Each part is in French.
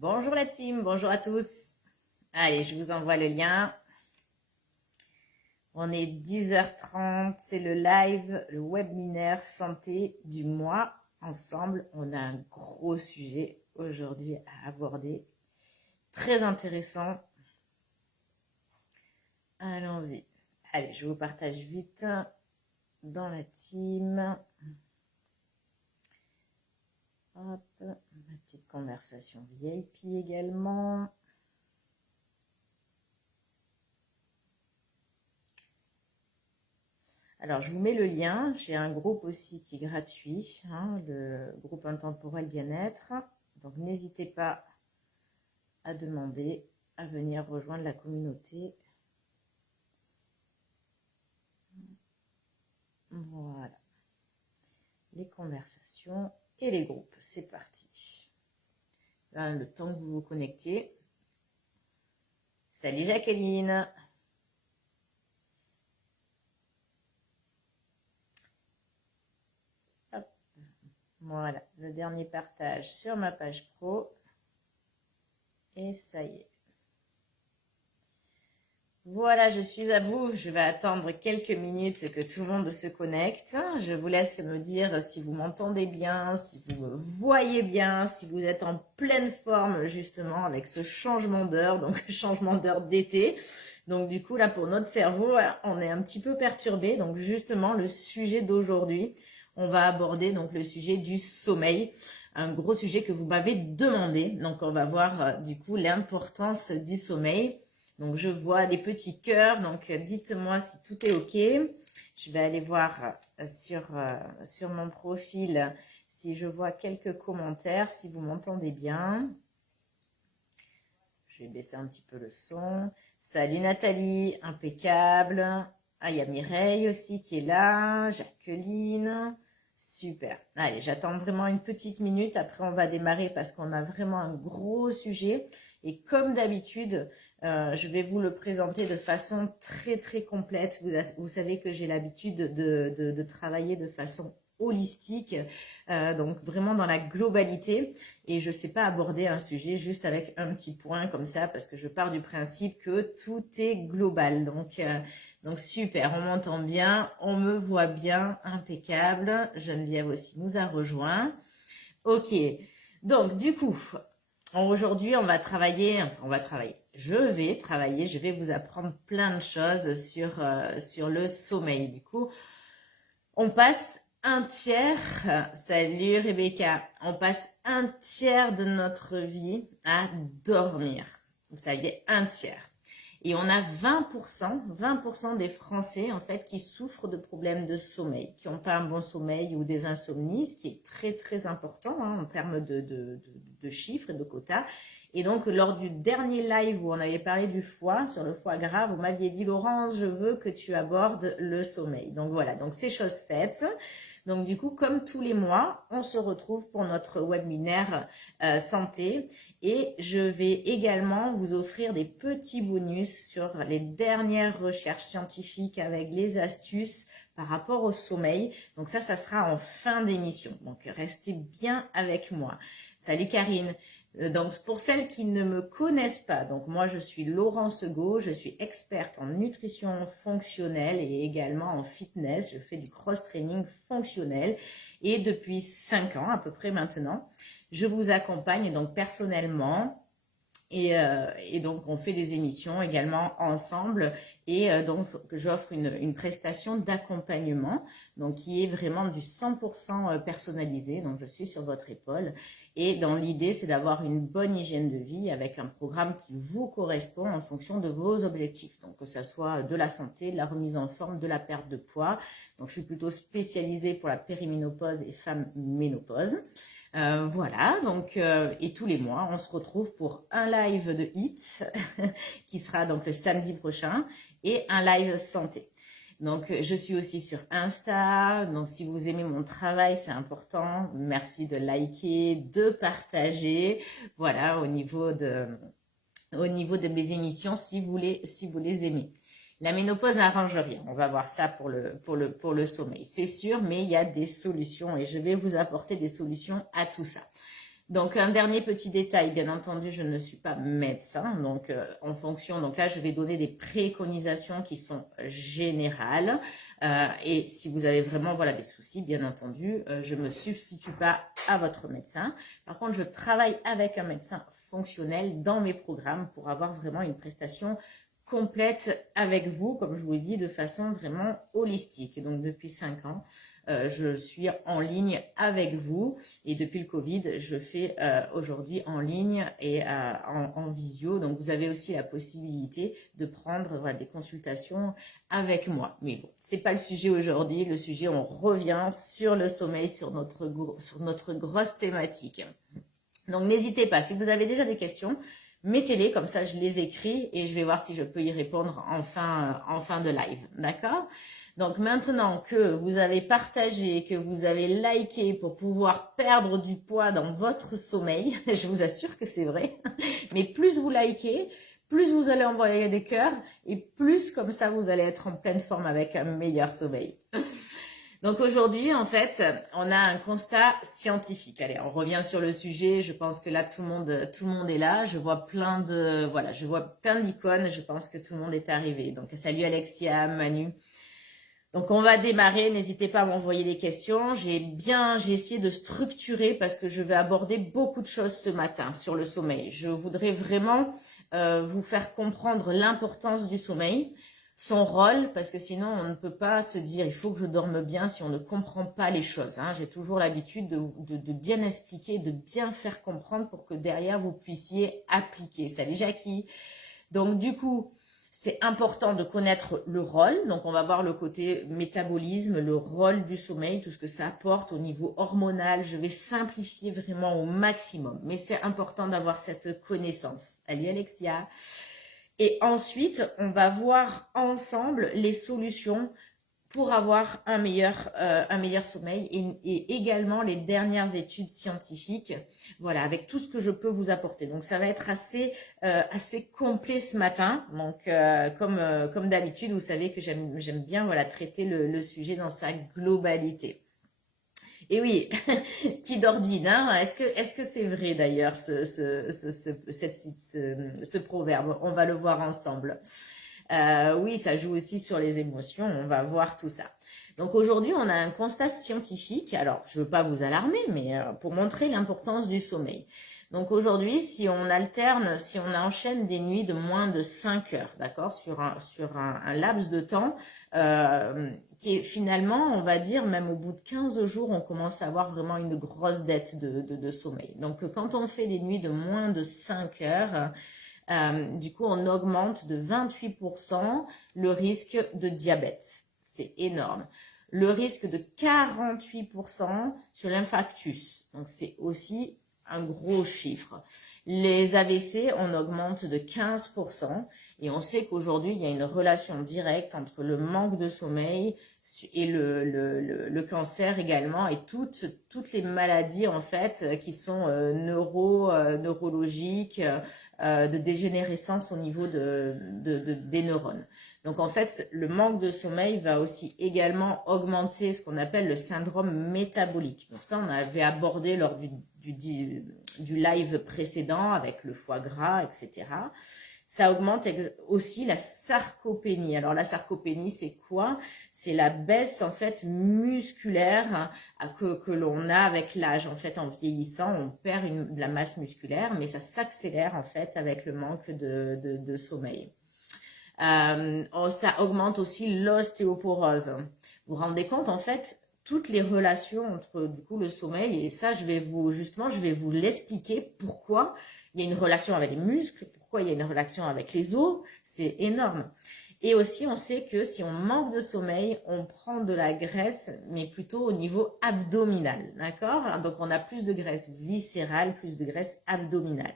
Bonjour la team, bonjour à tous. Allez, je vous envoie le lien. On est 10h30, c'est le live, le webinaire santé du mois. Ensemble, on a un gros sujet aujourd'hui à aborder. Très intéressant. Allons-y. Allez, je vous partage vite dans la team. Hop, ma petite conversation VIP également. Alors, je vous mets le lien. J'ai un groupe aussi qui est gratuit, le groupe Intemporel Bien-être. Donc, n'hésitez pas à demander à venir rejoindre la communauté. Voilà. Les conversations et les groupes. C'est parti. Là, le temps que vous vous connectiez. Salut Jacqueline. Hop. Voilà, le dernier partage sur ma page pro. Et ça y est. Voilà, je suis à vous. Je vais attendre quelques minutes que tout le monde se connecte. Je vous laisse me dire si vous m'entendez bien, si vous me voyez bien, si vous êtes en pleine forme justement avec ce changement d'heure, donc changement d'heure d'été. Donc du coup, là, pour notre cerveau, on est un petit peu perturbé. Donc justement, le sujet d'aujourd'hui, on va aborder donc le sujet du sommeil. Un gros sujet que vous m'avez demandé. Donc on va voir du coup l'importance du sommeil. Donc, je vois des petits cœurs. Donc, dites-moi si tout est OK. Je vais aller voir sur mon profil si je vois quelques commentaires, si vous m'entendez bien. Je vais baisser un petit peu le son. Salut Nathalie, impeccable. Ah, il y a Mireille aussi qui est là. Jacqueline. Super. Allez, j'attends vraiment une petite minute. Après, on va démarrer parce qu'on a vraiment un gros sujet. Et comme d'habitude, je vais vous le présenter de façon très, très complète. Vous savez que j'ai l'habitude de travailler de façon holistique, donc vraiment dans la globalité. Et je ne sais pas aborder un sujet juste avec un petit point comme ça parce que je pars du principe que tout est global. Donc super, on m'entend bien, on me voit bien, impeccable. Geneviève aussi nous a rejoint. Ok, donc du coup, aujourd'hui on va travailler, je vais vous apprendre plein de choses sur le sommeil. Du coup, on passe un tiers, salut Rebecca, on passe un tiers de notre vie à dormir. Vous savez, un tiers. Et on a 20% des Français en fait qui souffrent de problèmes de sommeil, qui n'ont pas un bon sommeil ou des insomnies, ce qui est très très important en termes de chiffres et de quotas. Et donc lors du dernier live où on avait parlé du foie, sur le foie gras, vous m'aviez dit Laurence, je veux que tu abordes le sommeil. Donc voilà, donc c'est chose faite. Donc du coup, comme tous les mois, on se retrouve pour notre webinaire santé et je vais également vous offrir des petits bonus sur les dernières recherches scientifiques avec les astuces par rapport au sommeil. Donc ça sera en fin d'émission. Donc restez bien avec moi. Salut Karine. Donc pour celles qui ne me connaissent pas, donc moi je suis Laurence Go, je suis experte en nutrition fonctionnelle et également en fitness. Je fais du cross-training fonctionnel et depuis 5 ans à peu près maintenant, je vous accompagne donc personnellement. Et donc, on fait des émissions également ensemble et donc j'offre une prestation d'accompagnement donc qui est vraiment du 100% personnalisé. Donc, je suis sur votre épaule et dans l'idée, c'est d'avoir une bonne hygiène de vie avec un programme qui vous correspond en fonction de vos objectifs. Donc, que ce soit de la santé, de la remise en forme, de la perte de poids. Donc, je suis plutôt spécialisée pour la périménopause et femme ménopause. Voilà, donc et tous les mois, on se retrouve pour un live de HIT qui sera donc le samedi prochain et un live santé. Donc, je suis aussi sur Insta. Donc, si vous aimez mon travail, c'est important. Merci de liker, de partager. Voilà, au niveau de mes émissions, si vous les aimez. La ménopause n'arrange rien. On va voir ça pour le sommeil. C'est sûr, mais il y a des solutions et je vais vous apporter des solutions à tout ça. Donc, un dernier petit détail, bien entendu, je ne suis pas médecin, donc en fonction, donc là, je vais donner des préconisations qui sont générales. Et si vous avez vraiment voilà, des soucis, bien entendu, je ne me substitue pas à votre médecin. Par contre, je travaille avec un médecin fonctionnel dans mes programmes pour avoir vraiment une prestation complète avec vous, comme je vous l'ai dit, de façon vraiment holistique. Donc, depuis 5 ans, je suis en ligne avec vous et depuis le Covid, je fais aujourd'hui en ligne et en visio. Donc, vous avez aussi la possibilité de prendre voilà, des consultations avec moi. Mais bon, c'est pas le sujet aujourd'hui. Le sujet, on revient sur le sommeil, sur notre grosse thématique. Donc, n'hésitez pas. Si vous avez déjà des questions, mettez-les, comme ça je les écris et je vais voir si je peux y répondre en fin de live. D'accord ? Donc maintenant que vous avez partagé, que vous avez liké pour pouvoir perdre du poids dans votre sommeil, je vous assure que c'est vrai, mais plus vous likez, plus vous allez envoyer des cœurs et plus comme ça vous allez être en pleine forme avec un meilleur sommeil. Donc aujourd'hui, en fait, on a un constat scientifique. Allez, on revient sur le sujet. Je pense que là, tout le monde est là. Je vois plein d'icônes. Je pense que tout le monde est arrivé. Donc, salut Alexia, Manu. Donc, on va démarrer. N'hésitez pas à m'envoyer des questions. J'ai essayé de structurer parce que je vais aborder beaucoup de choses ce matin sur le sommeil. Je voudrais vraiment vous faire comprendre l'importance du sommeil, son rôle, parce que sinon on ne peut pas se dire il faut que je dorme bien si on ne comprend pas les choses. Hein. J'ai toujours l'habitude de bien expliquer, de bien faire comprendre pour que derrière vous puissiez appliquer. Salut Jackie. Donc du coup, c'est important de connaître le rôle. Donc on va voir le côté métabolisme, le rôle du sommeil, tout ce que ça apporte au niveau hormonal. Je vais simplifier vraiment au maximum, mais c'est important d'avoir cette connaissance. Salut Alexia. Et ensuite, on va voir ensemble les solutions pour avoir un meilleur sommeil et également les dernières études scientifiques, voilà, avec tout ce que je peux vous apporter. Donc, ça va être assez complet ce matin. Donc, comme d'habitude, vous savez que j'aime bien voilà, traiter le sujet dans sa globalité. Et oui, qui d'ordine, hein? Est-ce que c'est vrai d'ailleurs ce proverbe? On va le voir ensemble. Oui, ça joue aussi sur les émotions. On va voir tout ça. Donc aujourd'hui, on a un constat scientifique. Alors, je ne veux pas vous alarmer, mais pour montrer l'importance du sommeil. Donc aujourd'hui, si on enchaîne des nuits de moins de 5 heures, d'accord, sur un laps de temps, qui est finalement, on va dire, même au bout de 15 jours, on commence à avoir vraiment une grosse dette de sommeil. Donc quand on fait des nuits de moins de 5 heures, du coup, on augmente de 28% le risque de diabète. C'est énorme. Le risque de 48% sur l'infarctus. Donc, c'est aussi un gros chiffre. Les AVC, on augmente de 15%. Et on sait qu'aujourd'hui, il y a une relation directe entre le manque de sommeil et le cancer également et toutes les maladies en fait qui sont neurologiques, de dégénérescence au niveau des neurones. Donc en fait, le manque de sommeil va aussi également augmenter ce qu'on appelle le syndrome métabolique. Donc ça, on avait abordé lors du live précédent avec le foie gras, etc. Ça augmente aussi la sarcopénie. Alors la sarcopénie, c'est quoi? C'est la baisse en fait musculaire que l'on a avec l'âge. En fait, en vieillissant, on perd de la masse musculaire, mais ça s'accélère en fait avec le manque de sommeil. Ça augmente aussi l'ostéoporose. Vous vous rendez compte en fait toutes les relations entre du coup le sommeil et ça, je vais vous l'expliquer pourquoi il y a une relation avec les muscles, pourquoi il y a une relation avec les os, c'est énorme. Et aussi, on sait que si on manque de sommeil, on prend de la graisse, mais plutôt au niveau abdominal, d'accord? Donc, on a plus de graisse viscérale, plus de graisse abdominale.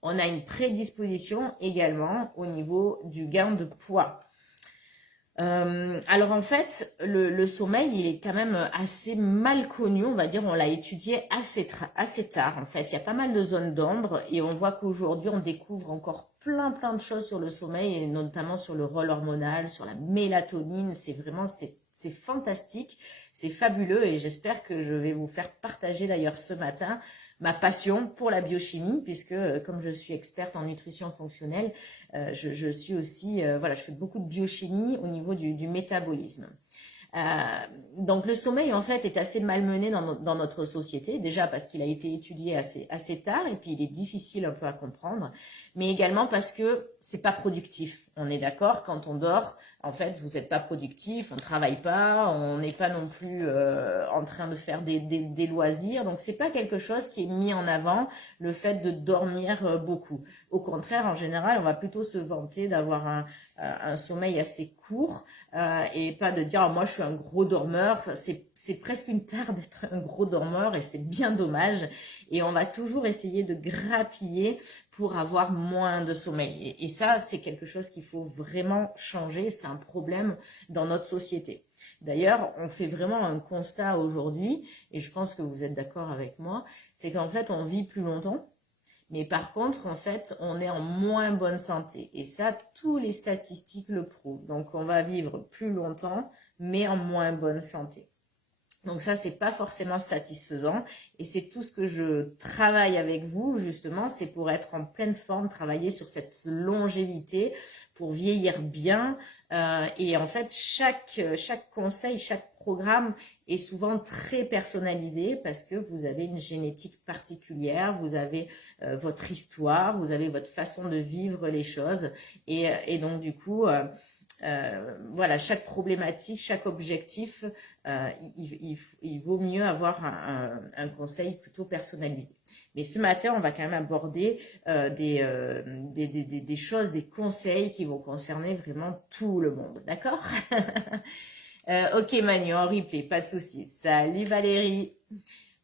On a une prédisposition également au niveau du gain de poids. Alors en fait, le sommeil, il est quand même assez mal connu, on va dire, on l'a étudié assez tard en fait. Il y a pas mal de zones d'ombre et on voit qu'aujourd'hui, on découvre encore plein de choses sur le sommeil et notamment sur le rôle hormonal, sur la mélatonine. C'est c'est fantastique, c'est fabuleux et j'espère que je vais vous faire partager d'ailleurs ce matin ma passion pour la biochimie, puisque comme je suis experte en nutrition fonctionnelle, je suis aussi, voilà, je fais beaucoup de biochimie au niveau du métabolisme. Euh, donc le sommeil en fait est assez malmené dans notre société, déjà parce qu'il a été étudié assez tard et puis il est difficile un peu à comprendre, mais également parce que c'est pas productif. On est d'accord, quand on dort, en fait vous n'êtes pas productif, on ne travaille pas, on n'est pas non plus en train de faire des loisirs, donc c'est pas quelque chose qui est mis en avant, le fait de dormir beaucoup. Au contraire, en général, on va plutôt se vanter d'avoir un sommeil assez court et pas de dire oh, moi je suis un gros dormeur. C'est presque une tare d'être un gros dormeur et c'est bien dommage. Et on va toujours essayer de grappiller pour avoir moins de sommeil. Et ça, c'est quelque chose qu'il faut vraiment changer. C'est un problème dans notre société. D'ailleurs, on fait vraiment un constat aujourd'hui, et je pense que vous êtes d'accord avec moi, c'est qu'en fait, on vit plus longtemps. Mais par contre, en fait, on est en moins bonne santé. Et ça, tous les statistiques le prouvent. Donc, on va vivre plus longtemps, mais en moins bonne santé. Donc ça, c'est pas forcément satisfaisant. Et c'est tout ce que je travaille avec vous, justement. C'est pour être en pleine forme, travailler sur cette longévité, pour vieillir bien. Et en fait, chaque conseil, chaque programme est souvent très personnalisé parce que vous avez une génétique particulière, vous avez votre histoire, vous avez votre façon de vivre les choses. Et donc, du coup... voilà, chaque problématique, chaque objectif, il vaut mieux avoir un conseil plutôt personnalisé. Mais ce matin, on va quand même aborder des choses, des conseils qui vont concerner vraiment tout le monde, d'accord? Ok Manu, en replay, pas de souci. Salut Valérie.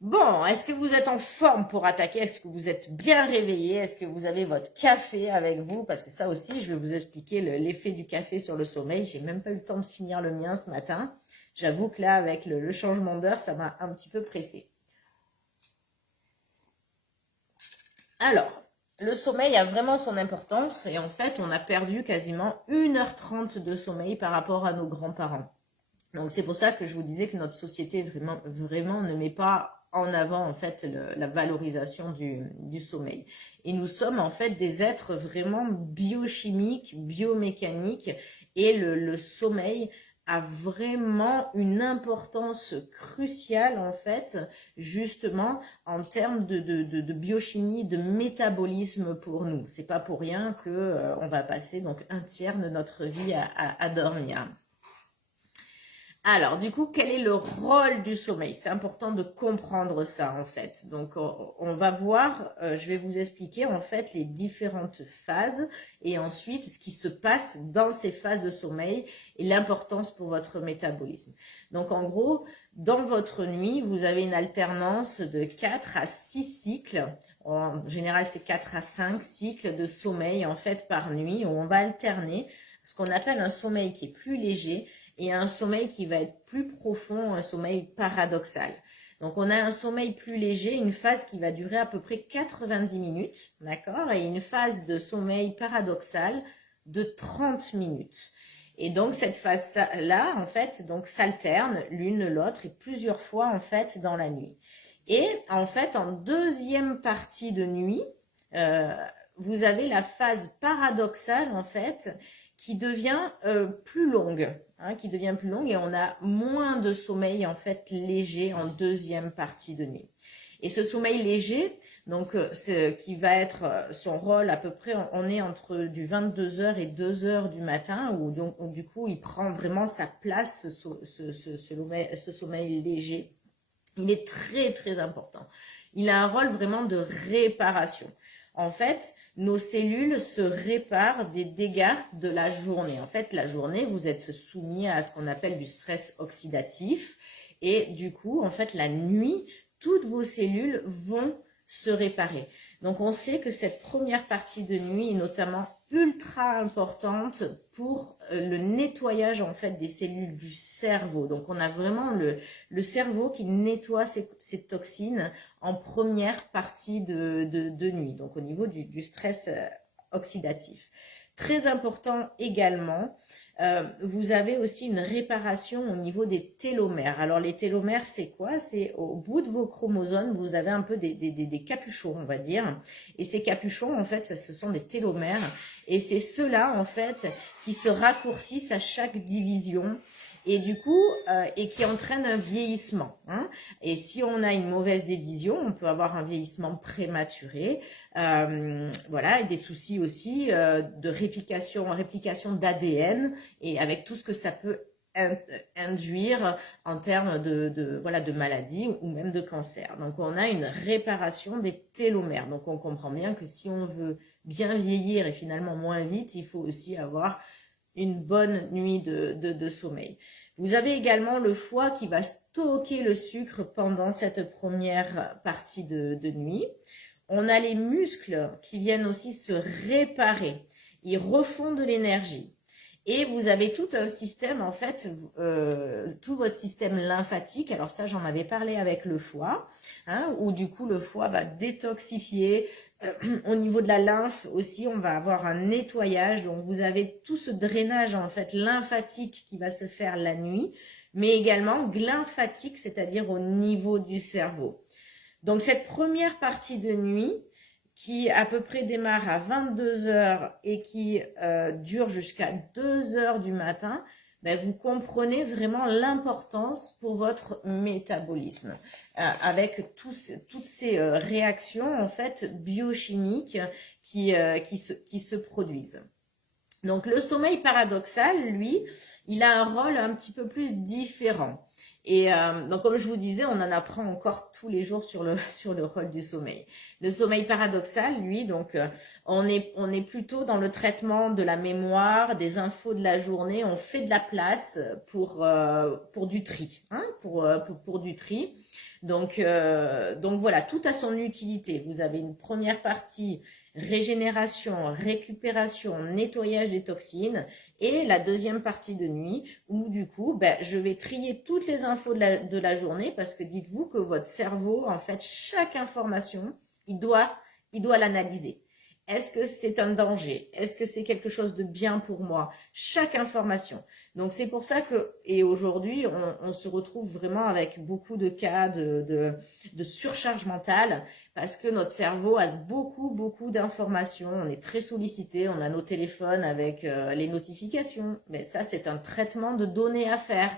Bon, est-ce que vous êtes en forme pour attaquer? Est-ce que vous êtes bien réveillé? Est-ce que vous avez votre café avec vous? Parce que ça aussi, je vais vous expliquer l'effet du café sur le sommeil. J'ai même pas eu le temps de finir le mien ce matin. J'avoue que là, avec le changement d'heure, ça m'a un petit peu pressée. Alors, le sommeil a vraiment son importance et en fait, on a perdu quasiment 1h30 de sommeil par rapport à nos grands-parents. Donc c'est pour ça que je vous disais que notre société vraiment ne met pas en avant en fait la valorisation du sommeil. Et nous sommes en fait des êtres vraiment biochimiques, biomécaniques et le sommeil a vraiment une importance cruciale en fait justement en termes de biochimie, de métabolisme pour nous. C'est pas pour rien que on va passer donc un tiers de notre vie à dormir. Alors, du coup, quel est le rôle du sommeil? C'est important de comprendre ça, en fait. Donc, on va voir, je vais vous expliquer, en fait, les différentes phases et ensuite ce qui se passe dans ces phases de sommeil et l'importance pour votre métabolisme. Donc, en gros, dans votre nuit, vous avez une alternance de 4 à 6 cycles. En général, c'est 4 à 5 cycles de sommeil, en fait, par nuit, où on va alterner ce qu'on appelle un sommeil qui est plus léger et un sommeil qui va être plus profond, un sommeil paradoxal. Donc, on a un sommeil plus léger, une phase qui va durer à peu près 90 minutes, d'accord? Et une phase de sommeil paradoxal de 30 minutes. Et donc, cette phase-là, en fait, donc s'alterne l'une l'autre et plusieurs fois, en fait, dans la nuit. Et, en fait, en deuxième partie de nuit, vous avez la phase paradoxale, en fait, qui devient plus longue, qui devient plus longue et on a moins de sommeil en fait léger en deuxième partie de nuit. Et ce sommeil léger, donc qui va être son rôle à peu près, on est entre du 22h et 2h du matin, où du coup il prend vraiment sa place, ce sommeil léger. Il est très très important. Il a un rôle vraiment de réparation. En fait, nos cellules se réparent des dégâts de la journée. En fait, la journée, vous êtes soumis à ce qu'on appelle du stress oxydatif. Et du coup, en fait, la nuit, toutes vos cellules vont se réparer. Donc, on sait que cette première partie de nuit est notamment ultra importante pour le nettoyage en fait des cellules du cerveau. Donc, on a vraiment le cerveau qui nettoie ces toxines en première partie de nuit, donc au niveau du stress oxydatif. Très important également, vous avez aussi une réparation au niveau des télomères. Alors les télomères, c'est quoi? C'est au bout de vos chromosomes, vous avez un peu des capuchons, on va dire. Et ces capuchons, en fait, ce sont des télomères. Et c'est ceux-là, en fait, qui se raccourcissent à chaque division. Et du coup, et qui entraîne un vieillissement. Hein. Et si on a une mauvaise division, on peut avoir un vieillissement prématuré. Voilà, et des soucis aussi de réplication d'ADN et avec tout ce que ça peut induire en termes voilà, de maladies ou même de cancer. Donc, on a une réparation des télomères. Donc, on comprend bien que si on veut bien vieillir et finalement moins vite, il faut aussi avoir une bonne nuit de sommeil. Vous avez également le foie qui va stocker le sucre pendant cette première partie de nuit. On a les muscles qui viennent aussi se réparer. Ils refont de l'énergie. Et vous avez tout un système, en fait, tout votre système lymphatique. Alors ça, j'en avais parlé avec le foie, hein, où du coup, le foie va détoxifier. Au niveau de la lymphe aussi, on va avoir un nettoyage. Donc, vous avez tout ce drainage, en fait, lymphatique qui va se faire la nuit, mais également glymphatique, c'est-à-dire au niveau du cerveau. Donc, cette première partie de nuit, qui à peu près démarre à 22 h et qui dure jusqu'à 2 h du matin, ben vous comprenez vraiment l'importance pour votre métabolisme avec toutes ces réactions en fait biochimiques qui se produisent. Donc le sommeil paradoxal, lui, il a un rôle un petit peu plus différent. Et donc comme je vous disais, on en apprend encore tous les jours sur le rôle du sommeil. Le sommeil paradoxal, lui, donc on est plutôt dans le traitement de la mémoire, des infos de la journée. On fait de la place pour du tri, hein, pour du tri. Donc voilà, tout a son utilité. Vous avez une première partie régénération, récupération, nettoyage des toxines et la deuxième partie de nuit où du coup, je vais trier toutes les infos de la journée parce que dites-vous que votre cerveau, en fait, chaque information, il doit l'analyser. Est-ce que c'est un danger? Est-ce que c'est quelque chose de bien pour moi? Chaque information. Donc c'est pour ça que, et aujourd'hui, on se retrouve vraiment avec beaucoup de cas de surcharge mentale parce que notre cerveau a beaucoup d'informations. On est très sollicité, on a nos téléphones avec les notifications. Mais ça, c'est un traitement de données à faire.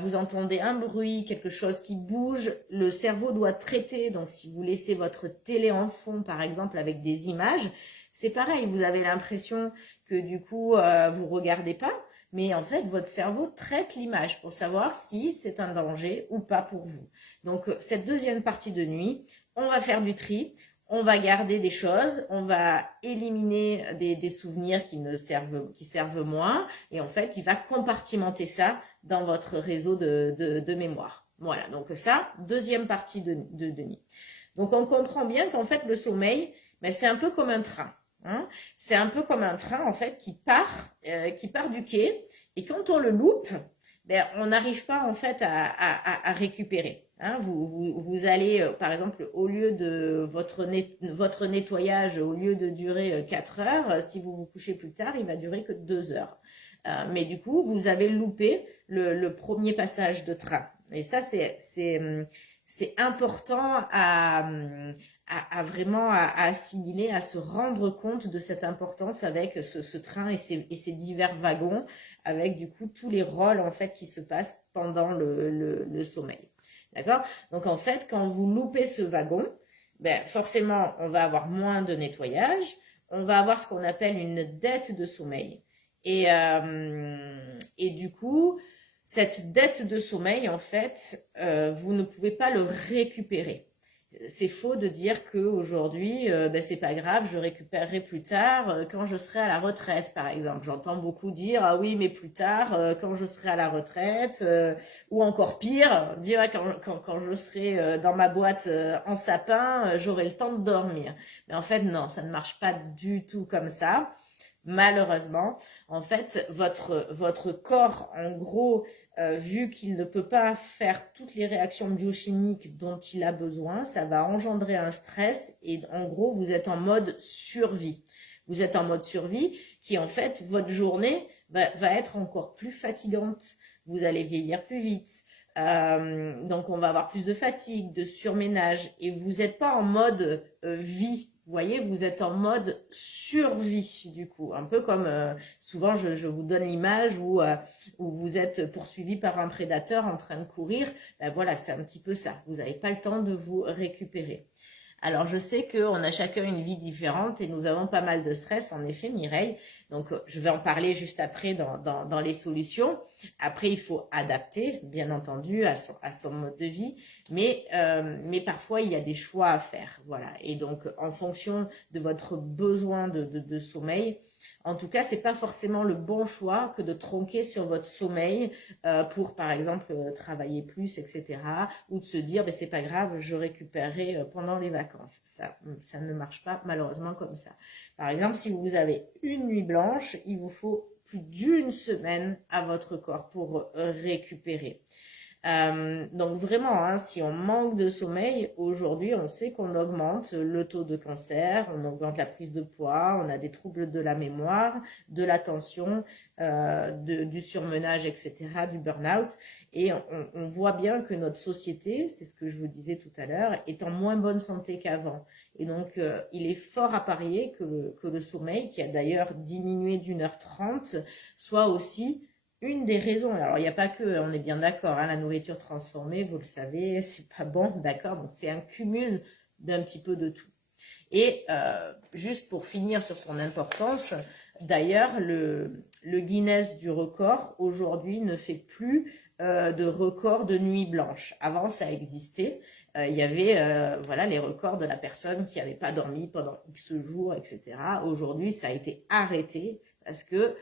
Vous entendez un bruit, quelque chose qui bouge, le cerveau doit traiter. Donc si vous laissez votre télé en fond, par exemple, avec des images, c'est pareil, vous avez l'impression que du coup, vous regardez pas. Mais en fait, votre cerveau traite l'image pour savoir si c'est un danger ou pas pour vous. Donc, cette deuxième partie de nuit, on va faire du tri, on va garder des choses, on va éliminer des souvenirs qui servent moins. Et en fait, il va compartimenter ça dans votre réseau de mémoire. Voilà, donc ça, deuxième partie de nuit. Donc, on comprend bien qu'en fait, le sommeil, c'est un peu comme un train. Hein, c'est un peu comme un train en fait qui part du quai et quand on le loupe, on n'arrive pas en fait à récupérer. Hein, vous allez par exemple au lieu de votre nettoyage, au lieu de durer 4 heures, si vous vous couchez plus tard, il va durer que 2 heures. Mais du coup, vous avez loupé le premier passage de train. Et ça, c'est important à vraiment assimiler, à se rendre compte de cette importance avec ce train et ces divers wagons, avec du coup tous les rôles en fait qui se passent pendant le sommeil. D'accord? Donc en fait, quand vous loupez ce wagon, forcément, on va avoir moins de nettoyage, on va avoir ce qu'on appelle une dette de sommeil. Et du coup, cette dette de sommeil, en fait, vous ne pouvez pas le récupérer. C'est faux de dire qu'aujourd'hui, c'est pas grave, je récupérerai plus tard quand je serai à la retraite, par exemple. J'entends beaucoup dire, ah oui, mais plus tard, quand je serai à la retraite, ou encore pire, dire quand je serai dans ma boîte en sapin, j'aurai le temps de dormir. Mais en fait, non, ça ne marche pas du tout comme ça. Malheureusement, en fait, votre corps, en gros, vu qu'il ne peut pas faire toutes les réactions biochimiques dont il a besoin, ça va engendrer un stress et en gros, vous êtes en mode survie. Vous êtes en mode survie qui, en fait, votre journée va être encore plus fatigante. Vous allez vieillir plus vite. Donc, on va avoir plus de fatigue, de surménage. Et vous n'êtes pas en mode vie. Vous voyez, vous êtes en mode survie, du coup. Un peu comme, souvent, je vous donne l'image où vous êtes poursuivi par un prédateur en train de courir. Ben voilà, c'est un petit peu ça. Vous n'avez pas le temps de vous récupérer. Alors, je sais qu'on a chacun une vie différente et nous avons pas mal de stress, en effet, Mireille. Donc, je vais en parler juste après dans les solutions. Après, il faut adapter, bien entendu, à son mode de vie. Mais parfois, il y a des choix à faire. Voilà. Et donc, en fonction de votre besoin de sommeil, en tout cas, c'est pas forcément le bon choix que de tronquer sur votre sommeil pour, par exemple, travailler plus, etc. Ou de se dire, ben, c'est pas grave, je récupérerai pendant les vacances. Ça ne marche pas malheureusement comme ça. Par exemple, si vous avez une nuit blanche, il vous faut plus d'une semaine à votre corps pour récupérer. Donc vraiment, hein, si on manque de sommeil, aujourd'hui, on sait qu'on augmente le taux de cancer, on augmente la prise de poids, on a des troubles de la mémoire, de l'attention, du surmenage, etc., du burn-out. Et on voit bien que notre société, c'est ce que je vous disais tout à l'heure, est en moins bonne santé qu'avant. Et donc, il est fort à parier que le sommeil, qui a d'ailleurs diminué d'1h30, soit aussi une des raisons. Alors, il n'y a pas que, on est bien d'accord, hein, la nourriture transformée, vous le savez, c'est pas bon, d'accord? Donc, c'est un cumul d'un petit peu de tout. Et juste pour finir sur son importance, d'ailleurs, le Guinness du record, aujourd'hui, ne fait plus de record de nuit blanche. Avant, ça existait. Il y avait voilà, les records de la personne qui n'avait pas dormi pendant X jours, etc. Aujourd'hui, ça a été arrêté parce que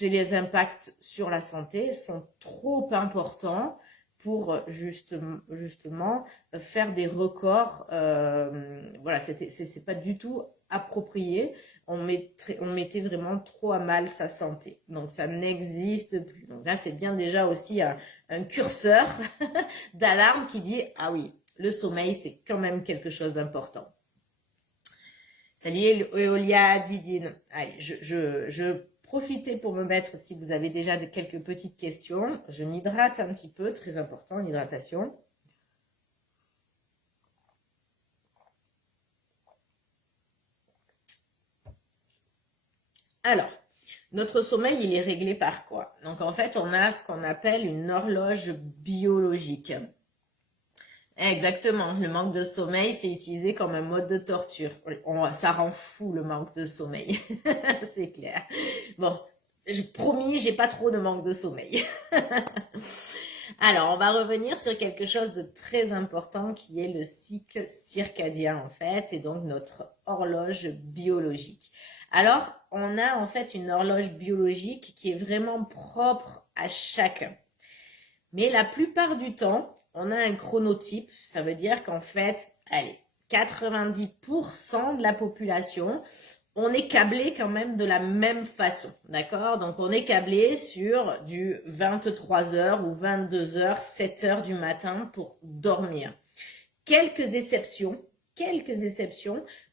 les impacts sur la santé sont trop importants pour justement faire des records. Voilà, c'est pas du tout approprié. On mettait vraiment trop à mal sa santé. Donc ça n'existe plus. Donc là, c'est bien déjà aussi un curseur d'alarme qui dit « Ah oui, le sommeil, c'est quand même quelque chose d'important ». Salut Eolia, Didine. Allez, je profitez pour me mettre, si vous avez déjà quelques petites questions. Je m'hydrate un petit peu, très important, l'hydratation. Alors, notre sommeil, il est réglé par quoi? Donc, en fait, on a ce qu'on appelle une horloge biologique. Exactement, le manque de sommeil, c'est utilisé comme un mode de torture. Ça rend fou le manque de sommeil, c'est clair. Bon, promis, j'ai pas trop de manque de sommeil. Alors, on va revenir sur quelque chose de très important qui est le cycle circadien en fait, et donc notre horloge biologique. Alors, on a en fait une horloge biologique qui est vraiment propre à chacun. Mais la plupart du temps, on a un chronotype, ça veut dire qu'en fait, allez, 90% de la population, on est câblé quand même de la même façon, d'accord? Donc, on est câblé sur du 23h ou 22h, 7h du matin pour dormir. Quelques exceptions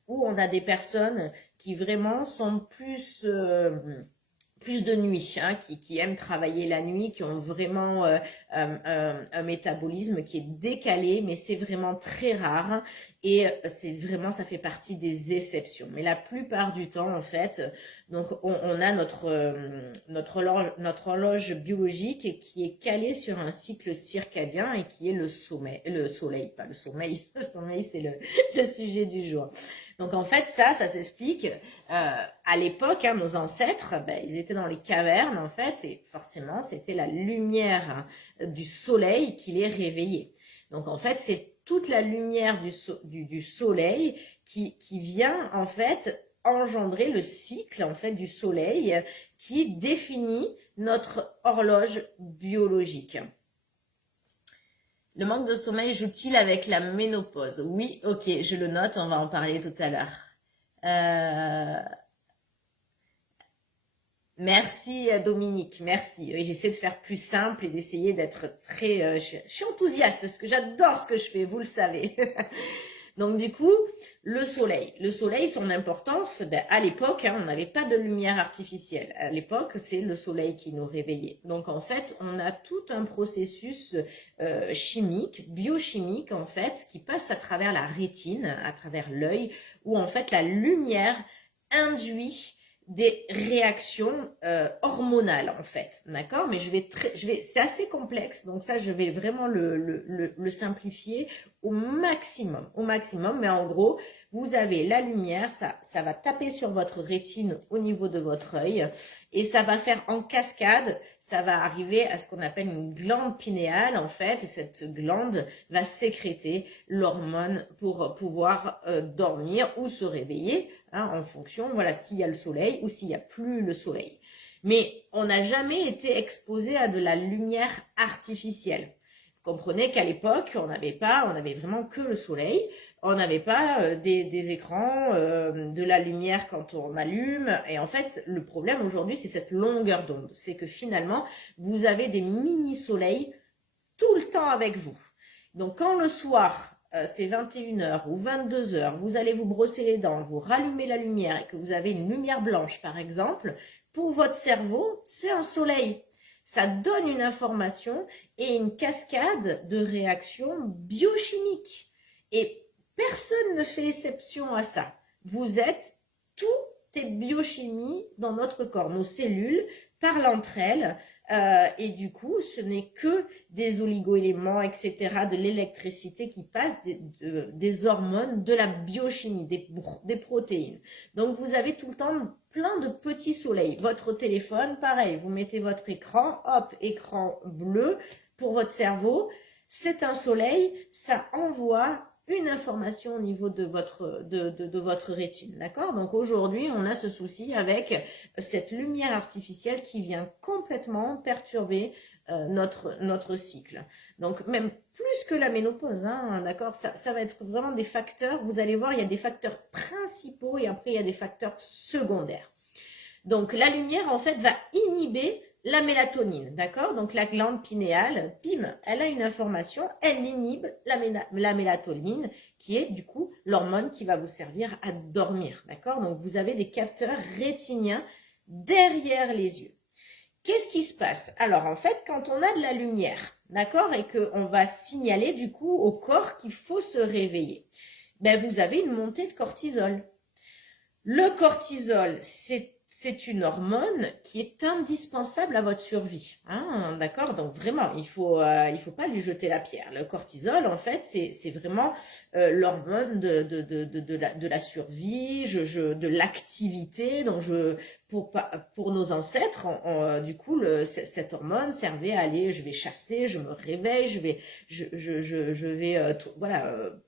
où on a des personnes qui vraiment sont plus de nuit, hein, qui aiment travailler la nuit, qui ont vraiment un métabolisme qui est décalé, mais c'est vraiment très rare et c'est vraiment, ça fait partie des exceptions. Mais la plupart du temps, en fait, donc on a notre horloge biologique qui est calée sur un cycle circadien et qui est le soleil, pas le sommeil. Le sommeil, c'est le sujet du jour. Donc en fait, ça s'explique. À l'époque, hein, nos ancêtres, ils étaient dans les cavernes en fait, et forcément, c'était la lumière du soleil qui les réveillait. Donc en fait, c'est toute la lumière du soleil qui vient en fait engendrer le cycle en fait du soleil qui définit notre horloge biologique. Le manque de sommeil joue-t-il avec la ménopause? Oui, ok, je le note, on va en parler tout à l'heure. Merci Dominique, merci. Oui, j'essaie de faire plus simple et d'essayer d'être très... je suis enthousiaste, j'adore ce que je fais, vous le savez. Donc du coup, le soleil, son importance, ben, à l'époque, hein, on n'avait pas de lumière artificielle. À l'époque, c'est le soleil qui nous réveillait. Donc en fait, on a tout un processus chimique, biochimique en fait, qui passe à travers la rétine, à travers l'œil, où en fait la lumière induit des réactions hormonales en fait, d'accord? Mais c'est assez complexe, donc ça je vais vraiment le simplifier au maximum, mais en gros, vous avez la lumière, ça va taper sur votre rétine au niveau de votre œil et ça va faire en cascade, ça va arriver à ce qu'on appelle une glande pinéale en fait, et cette glande va sécréter l'hormone pour pouvoir dormir ou se réveiller, hein, en fonction, voilà, s'il y a le soleil ou s'il n'y a plus le soleil. Mais on n'a jamais été exposé à de la lumière artificielle. Vous comprenez qu'à l'époque, on avait vraiment que le soleil. On n'avait pas des écrans, de la lumière quand on allume. Et en fait, le problème aujourd'hui, c'est cette longueur d'onde. C'est que finalement, vous avez des mini-soleils tout le temps avec vous. Donc quand le soir, c'est 21h ou 22h, vous allez vous brosser les dents, vous rallumez la lumière et que vous avez une lumière blanche par exemple, pour votre cerveau, c'est un soleil. Ça donne une information et une cascade de réactions biochimiques. Et personne ne fait exception à ça. Tout est biochimie dans notre corps. Nos cellules parlent entre elles. Et du coup, ce n'est que des oligo-éléments, etc., de l'électricité qui passe, des hormones, de la biochimie, des protéines. Donc, vous avez tout le temps plein de petits soleils. Votre téléphone, pareil, vous mettez votre écran, hop, écran bleu pour votre cerveau. C'est un soleil, ça envoie une information au niveau de votre rétine, d'accord? Donc aujourd'hui, on a ce souci avec cette lumière artificielle qui vient complètement perturber notre cycle. Donc même plus que la ménopause, hein, d'accord? Ça va être vraiment des facteurs, vous allez voir, il y a des facteurs principaux et après il y a des facteurs secondaires. Donc la lumière en fait va inhiber la mélatonine, d'accord? Donc la glande pinéale, bim, elle a une information, elle inhibe la mélatonine, qui est du coup l'hormone qui va vous servir à dormir, d'accord? Donc vous avez des capteurs rétiniens derrière les yeux. Qu'est-ce qui se passe? Alors en fait, quand on a de la lumière, d'accord, et qu'on va signaler du coup au corps qu'il faut se réveiller, ben vous avez une montée de cortisol. Le cortisol, c'est une hormone qui est indispensable à votre survie, hein, d'accord? Donc vraiment, il faut pas lui jeter la pierre. Le cortisol, en fait, c'est vraiment l'hormone de la survie, de l'activité. Donc pour nos ancêtres, du coup, cette hormone servait à aller, je vais chasser, je me réveille, je vais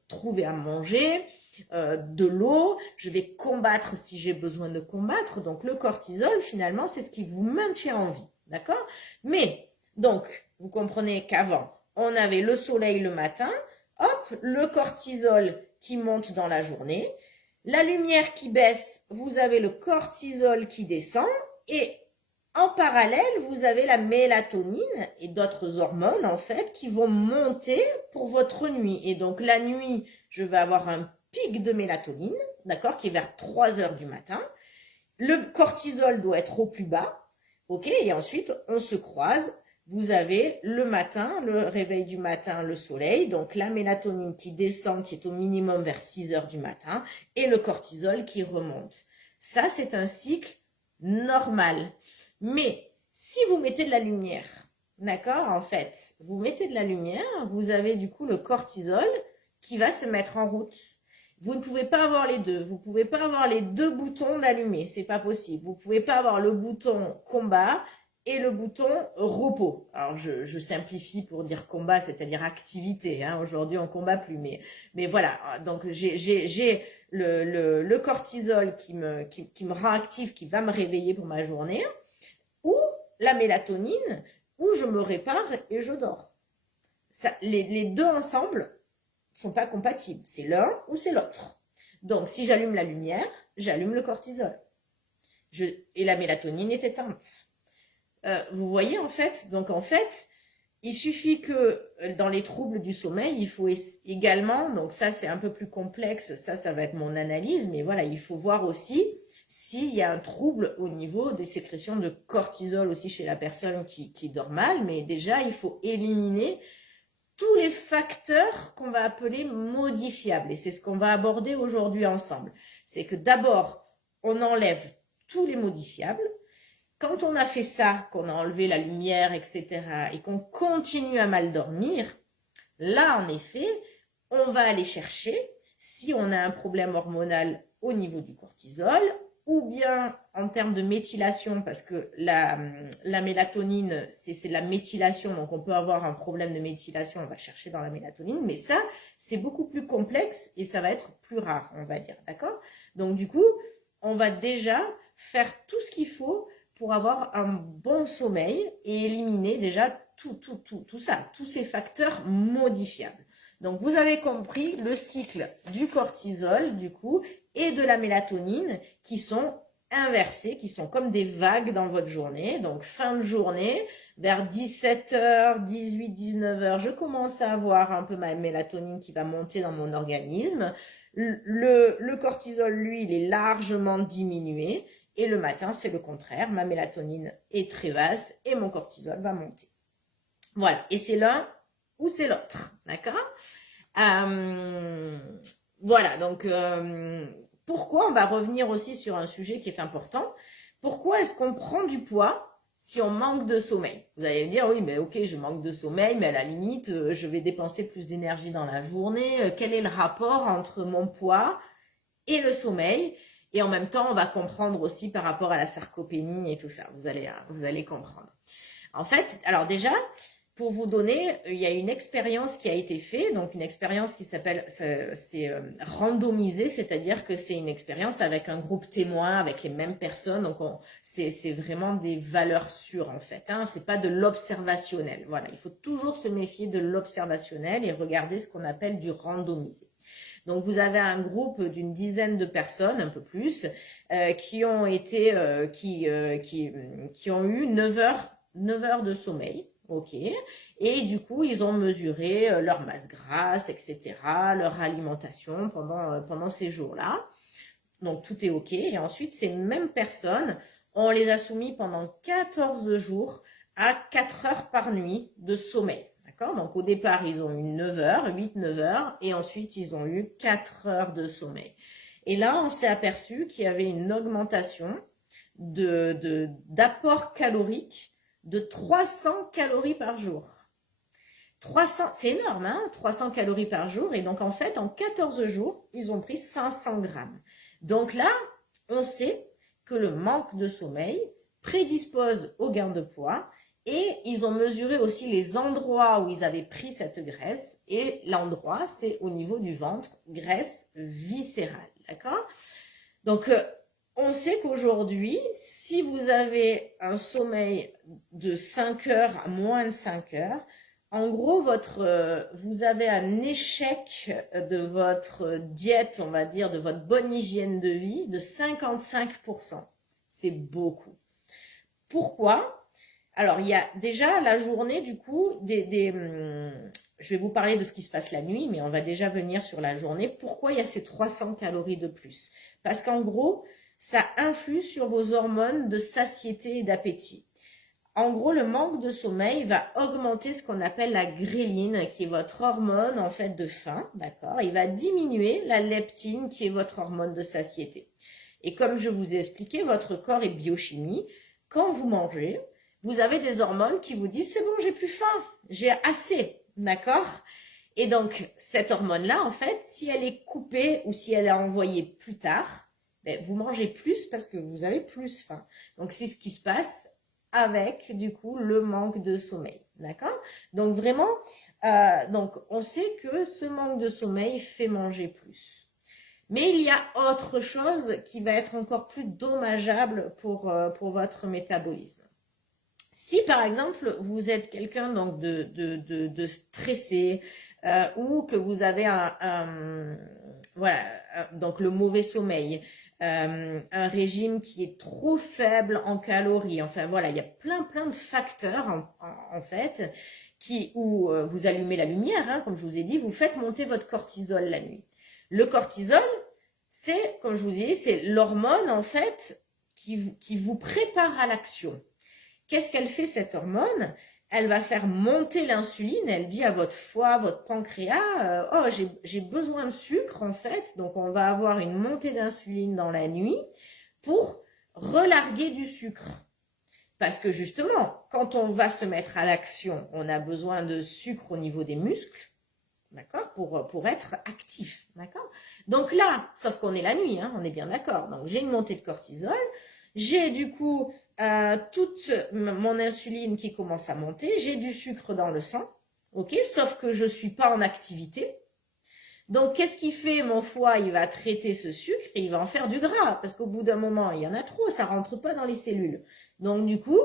trouver à manger. De l'eau, je vais combattre si j'ai besoin de combattre. Donc le cortisol, finalement, c'est ce qui vous maintient en vie, d'accord? Mais, donc, vous comprenez qu'avant, on avait le soleil le matin, hop, le cortisol qui monte dans la journée, la lumière qui baisse, vous avez le cortisol qui descend, et en parallèle, vous avez la mélatonine et d'autres hormones, en fait, qui vont monter pour votre nuit. Et donc la nuit, je vais avoir un pic de mélatonine, d'accord, qui est vers 3 heures du matin. Le cortisol doit être au plus bas, ok, et ensuite on se croise. Vous avez le matin, le réveil du matin, le soleil, donc la mélatonine qui descend, qui est au minimum vers 6 heures du matin, et le cortisol qui remonte. Ça, c'est un cycle normal. Mais si vous mettez de la lumière, d'accord, en fait, vous mettez de la lumière, vous avez du coup le cortisol qui va se mettre en route. Vous ne pouvez pas avoir les deux. Vous ne pouvez pas avoir les deux boutons d'allumer. C'est pas possible. Vous ne pouvez pas avoir le bouton combat et le bouton repos. Alors, je simplifie pour dire combat, c'est-à-dire activité. Hein. Aujourd'hui, on ne combat plus. Mais voilà. Donc, j'ai le cortisol qui me rend actif, qui va me réveiller pour ma journée. Ou la mélatonine, où je me répare et je dors. Ça, les deux ensemble sont pas compatibles. C'est l'un ou c'est l'autre. Donc, si j'allume la lumière, j'allume le cortisol. Et la mélatonine est éteinte. Vous voyez, en fait, donc en fait, Il suffit que dans les troubles du sommeil, il faut également, donc ça c'est un peu plus complexe, ça va être mon analyse, mais voilà, il faut voir aussi s'il y a un trouble au niveau des sécrétions de cortisol aussi chez la personne qui dort mal, mais déjà il faut éliminer tous les facteurs qu'on va appeler modifiables, et c'est ce qu'on va aborder aujourd'hui ensemble. C'est que d'abord, on enlève tous les modifiables. Quand on a fait ça, qu'on a enlevé la lumière, etc., et qu'on continue à mal dormir, là, en effet, on va aller chercher si on a un problème hormonal au niveau du cortisol, ou bien en termes de méthylation, parce que la mélatonine, c'est la méthylation, donc on peut avoir un problème de méthylation, on va chercher dans la mélatonine, mais ça, c'est beaucoup plus complexe et ça va être plus rare, on va dire, d'accord? Donc du coup, on va déjà faire tout ce qu'il faut pour avoir un bon sommeil et éliminer déjà tout ça, tous ces facteurs modifiables. Donc, vous avez compris le cycle du cortisol, du coup, et de la mélatonine qui sont inversés, qui sont comme des vagues dans votre journée. Donc, fin de journée, vers 17h, 18, 19h, je commence à avoir un peu ma mélatonine qui va monter dans mon organisme. Le cortisol, lui, il est largement diminué. Et le matin, c'est le contraire. Ma mélatonine est très basse et mon cortisol va monter. Voilà. Et c'est l'un ou c'est l'autre. D'accord? Voilà. Donc, pourquoi on va revenir aussi sur un sujet qui est important. Pourquoi est-ce qu'on prend du poids si on manque de sommeil? Vous allez me dire, oui, mais ok, je manque de sommeil, mais à la limite, je vais dépenser plus d'énergie dans la journée. Quel est le rapport entre mon poids et le sommeil? Et en même temps, on va comprendre aussi par rapport à la sarcopénie et tout ça. Vous allez comprendre. En fait, alors déjà, pour vous donner, il y a une expérience qui a été faite, donc une expérience qui s'appelle, c'est randomisé, c'est-à-dire que c'est une expérience avec un groupe témoin, avec les mêmes personnes, donc c'est vraiment des valeurs sûres en fait, hein, c'est pas de l'observationnel. Voilà, il faut toujours se méfier de l'observationnel et regarder ce qu'on appelle du randomisé. Donc, vous avez un groupe d'une dizaine de personnes, un peu plus, qui ont été, qui ont eu 9 heures de sommeil. Ok. Et du coup, ils ont mesuré leur masse grasse, etc., leur alimentation pendant ces jours-là. Donc, tout est ok. Et ensuite, ces mêmes personnes, on les a soumis pendant 14 jours à 4 heures par nuit de sommeil. Donc, au départ, ils ont eu 9 heures, 8-9 heures, et ensuite, ils ont eu 4 heures de sommeil. Et là, on s'est aperçu qu'il y avait une augmentation d'apport calorique de 300 calories par jour. 300, c'est énorme, hein, 300 calories par jour. Et donc, en fait, en 14 jours, ils ont pris 500 grammes. Donc là, on sait que le manque de sommeil prédispose au gain de poids. Et ils ont mesuré aussi les endroits où ils avaient pris cette graisse. Et l'endroit, c'est au niveau du ventre, graisse viscérale. D'accord? Donc, on sait qu'aujourd'hui, si vous avez un sommeil de 5 heures à moins de 5 heures, en gros, vous avez un échec de votre diète, on va dire, de votre bonne hygiène de vie de 55%. C'est beaucoup. Pourquoi ? Alors, il y a déjà la journée, du coup, je vais vous parler de ce qui se passe la nuit, mais on va déjà venir sur la journée. Pourquoi il y a ces 300 calories de plus? Parce qu'en gros, ça influe sur vos hormones de satiété et d'appétit. En gros, le manque de sommeil va augmenter ce qu'on appelle la ghréline, qui est votre hormone en fait de faim, d'accord? Il va diminuer la leptine, qui est votre hormone de satiété. Et comme je vous ai expliqué, votre corps est biochimie. Quand vous mangez, vous avez des hormones qui vous disent « c'est bon, j'ai plus faim, j'ai assez », d'accord? Et donc, cette hormone-là, en fait, si elle est coupée ou si elle est envoyée plus tard, ben, vous mangez plus parce que vous avez plus faim. Donc, c'est ce qui se passe avec, du coup, le manque de sommeil, d'accord? Donc, vraiment, donc, on sait que ce manque de sommeil fait manger plus. Mais il y a autre chose qui va être encore plus dommageable pour votre métabolisme. Si par exemple vous êtes quelqu'un donc de stressé ou que vous avez donc le mauvais sommeil, un régime qui est trop faible en calories, enfin voilà, il y a plein de facteurs en fait où vous allumez la lumière, hein, comme je vous ai dit, vous faites monter votre cortisol la nuit. Le cortisol, c'est, comme je vous ai dit, c'est l'hormone en fait qui vous prépare à l'action. Qu'est-ce qu'elle fait cette hormone? Elle va faire monter l'insuline, elle dit à votre foie, votre pancréas, oh j'ai besoin de sucre en fait, donc on va avoir une montée d'insuline dans la nuit pour relarguer du sucre. Parce que justement, quand on va se mettre à l'action, on a besoin de sucre au niveau des muscles, d'accord, pour être actif, d'accord. Donc là, sauf qu'on est la nuit, hein, on est bien d'accord. Donc j'ai une montée de cortisol, j'ai du coup toute mon insuline qui commence à monter, j'ai du sucre dans le sang, ok, sauf que je suis pas en activité. Donc, qu'est-ce qu'il fait? Mon foie, il va traiter ce sucre et il va en faire du gras. Parce qu'au bout d'un moment, il y en a trop, ça rentre pas dans les cellules. Donc, du coup,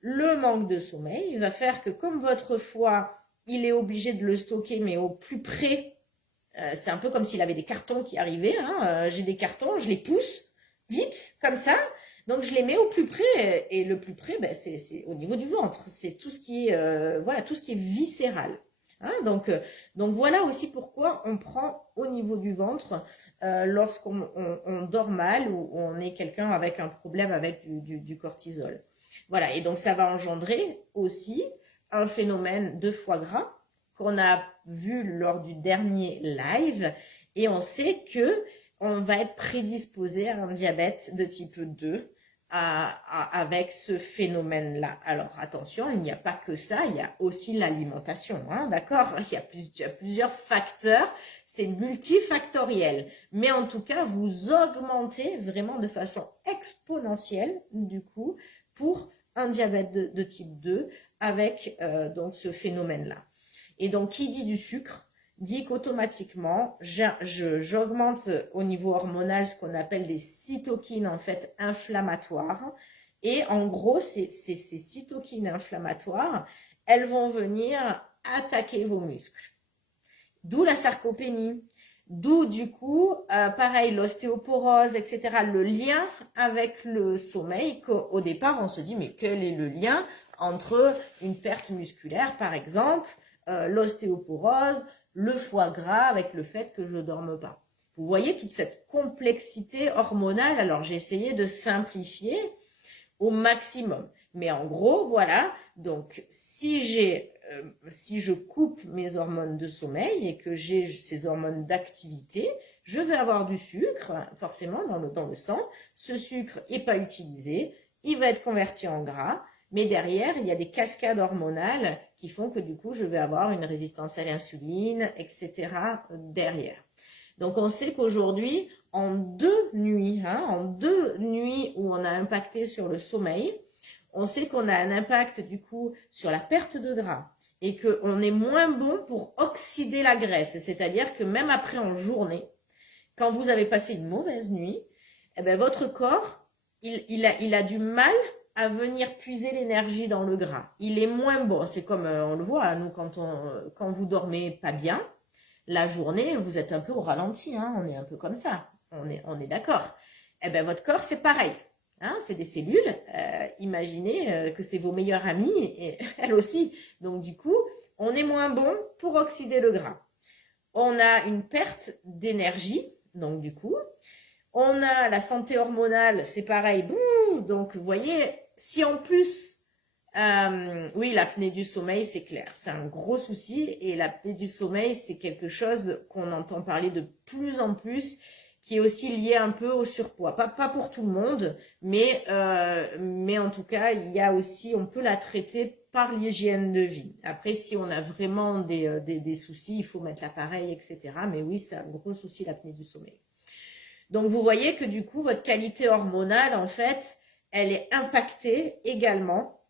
le manque de sommeil va faire que comme votre foie, il est obligé de le stocker, mais au plus près, c'est un peu comme s'il avait des cartons qui arrivaient. Hein, j'ai des cartons, je les pousse vite, comme ça. Donc, je les mets au plus près. Et le plus près, ben, c'est au niveau du ventre. C'est tout ce qui est, voilà, tout ce qui est viscéral. Hein, donc voilà aussi pourquoi on prend au niveau du ventre lorsqu'on dort mal ou on est quelqu'un avec un problème avec du cortisol. Voilà, et donc ça va engendrer aussi un phénomène de foie gras qu'on a vu lors du dernier live et on sait que on va être prédisposé à un diabète de type 2 avec ce phénomène-là. Alors attention, il n'y a pas que ça, il y a aussi l'alimentation, hein, d'accord? Il y a plusieurs facteurs, c'est multifactoriel. Mais en tout cas, vous augmentez vraiment de façon exponentielle, du coup, pour un diabète de type 2 avec donc ce phénomène-là. Et donc, qui dit du sucre dit qu'automatiquement, j'augmente au niveau hormonal ce qu'on appelle des cytokines en fait inflammatoires. Et en gros, ces cytokines inflammatoires, elles vont venir attaquer vos muscles. D'où la sarcopénie, d'où du coup, pareil, l'ostéoporose, etc. Le lien avec le sommeil, qu'au départ, on se dit, mais quel est le lien entre une perte musculaire, par exemple, l'ostéoporose, le foie gras avec le fait que je ne dorme pas. Vous voyez toute cette complexité hormonale. Alors, j'ai essayé de simplifier au maximum. Mais en gros, voilà. Donc, si je coupe mes hormones de sommeil et que j'ai ces hormones d'activité, je vais avoir du sucre, forcément, dans le sang. Ce sucre n'est pas utilisé. Il va être converti en gras. Mais derrière, il y a des cascades hormonales qui font que du coup, je vais avoir une résistance à l'insuline, etc. derrière. Donc, on sait qu'aujourd'hui, en 2 nuits où on a impacté sur le sommeil, on sait qu'on a un impact du coup sur la perte de gras et qu'on est moins bon pour oxyder la graisse. C'est-à-dire que même après en journée, quand vous avez passé une mauvaise nuit, eh bien, votre corps, il a du mal à venir puiser l'énergie dans le gras. Il est moins bon. C'est comme on le voit, nous, quand vous dormez pas bien, la journée, vous êtes un peu au ralenti. Hein, on est un peu comme ça. On est d'accord. Eh bien, votre corps, c'est pareil. Hein, c'est des cellules. Imaginez que c'est vos meilleures amies, et elles aussi. Donc, du coup, on est moins bon pour oxyder le gras. On a une perte d'énergie. Donc, du coup, on a la santé hormonale, c'est pareil. Donc, vous voyez, si en plus, oui, l'apnée du sommeil, c'est clair, c'est un gros souci. Et l'apnée du sommeil, c'est quelque chose qu'on entend parler de plus en plus, qui est aussi lié un peu au surpoids. Pas pour tout le monde, mais en tout cas, il y a aussi, on peut la traiter par l'hygiène de vie. Après, si on a vraiment des soucis, il faut mettre l'appareil, etc. Mais oui, c'est un gros souci, l'apnée du sommeil. Donc, vous voyez que du coup, votre qualité hormonale, en fait, elle est impactée également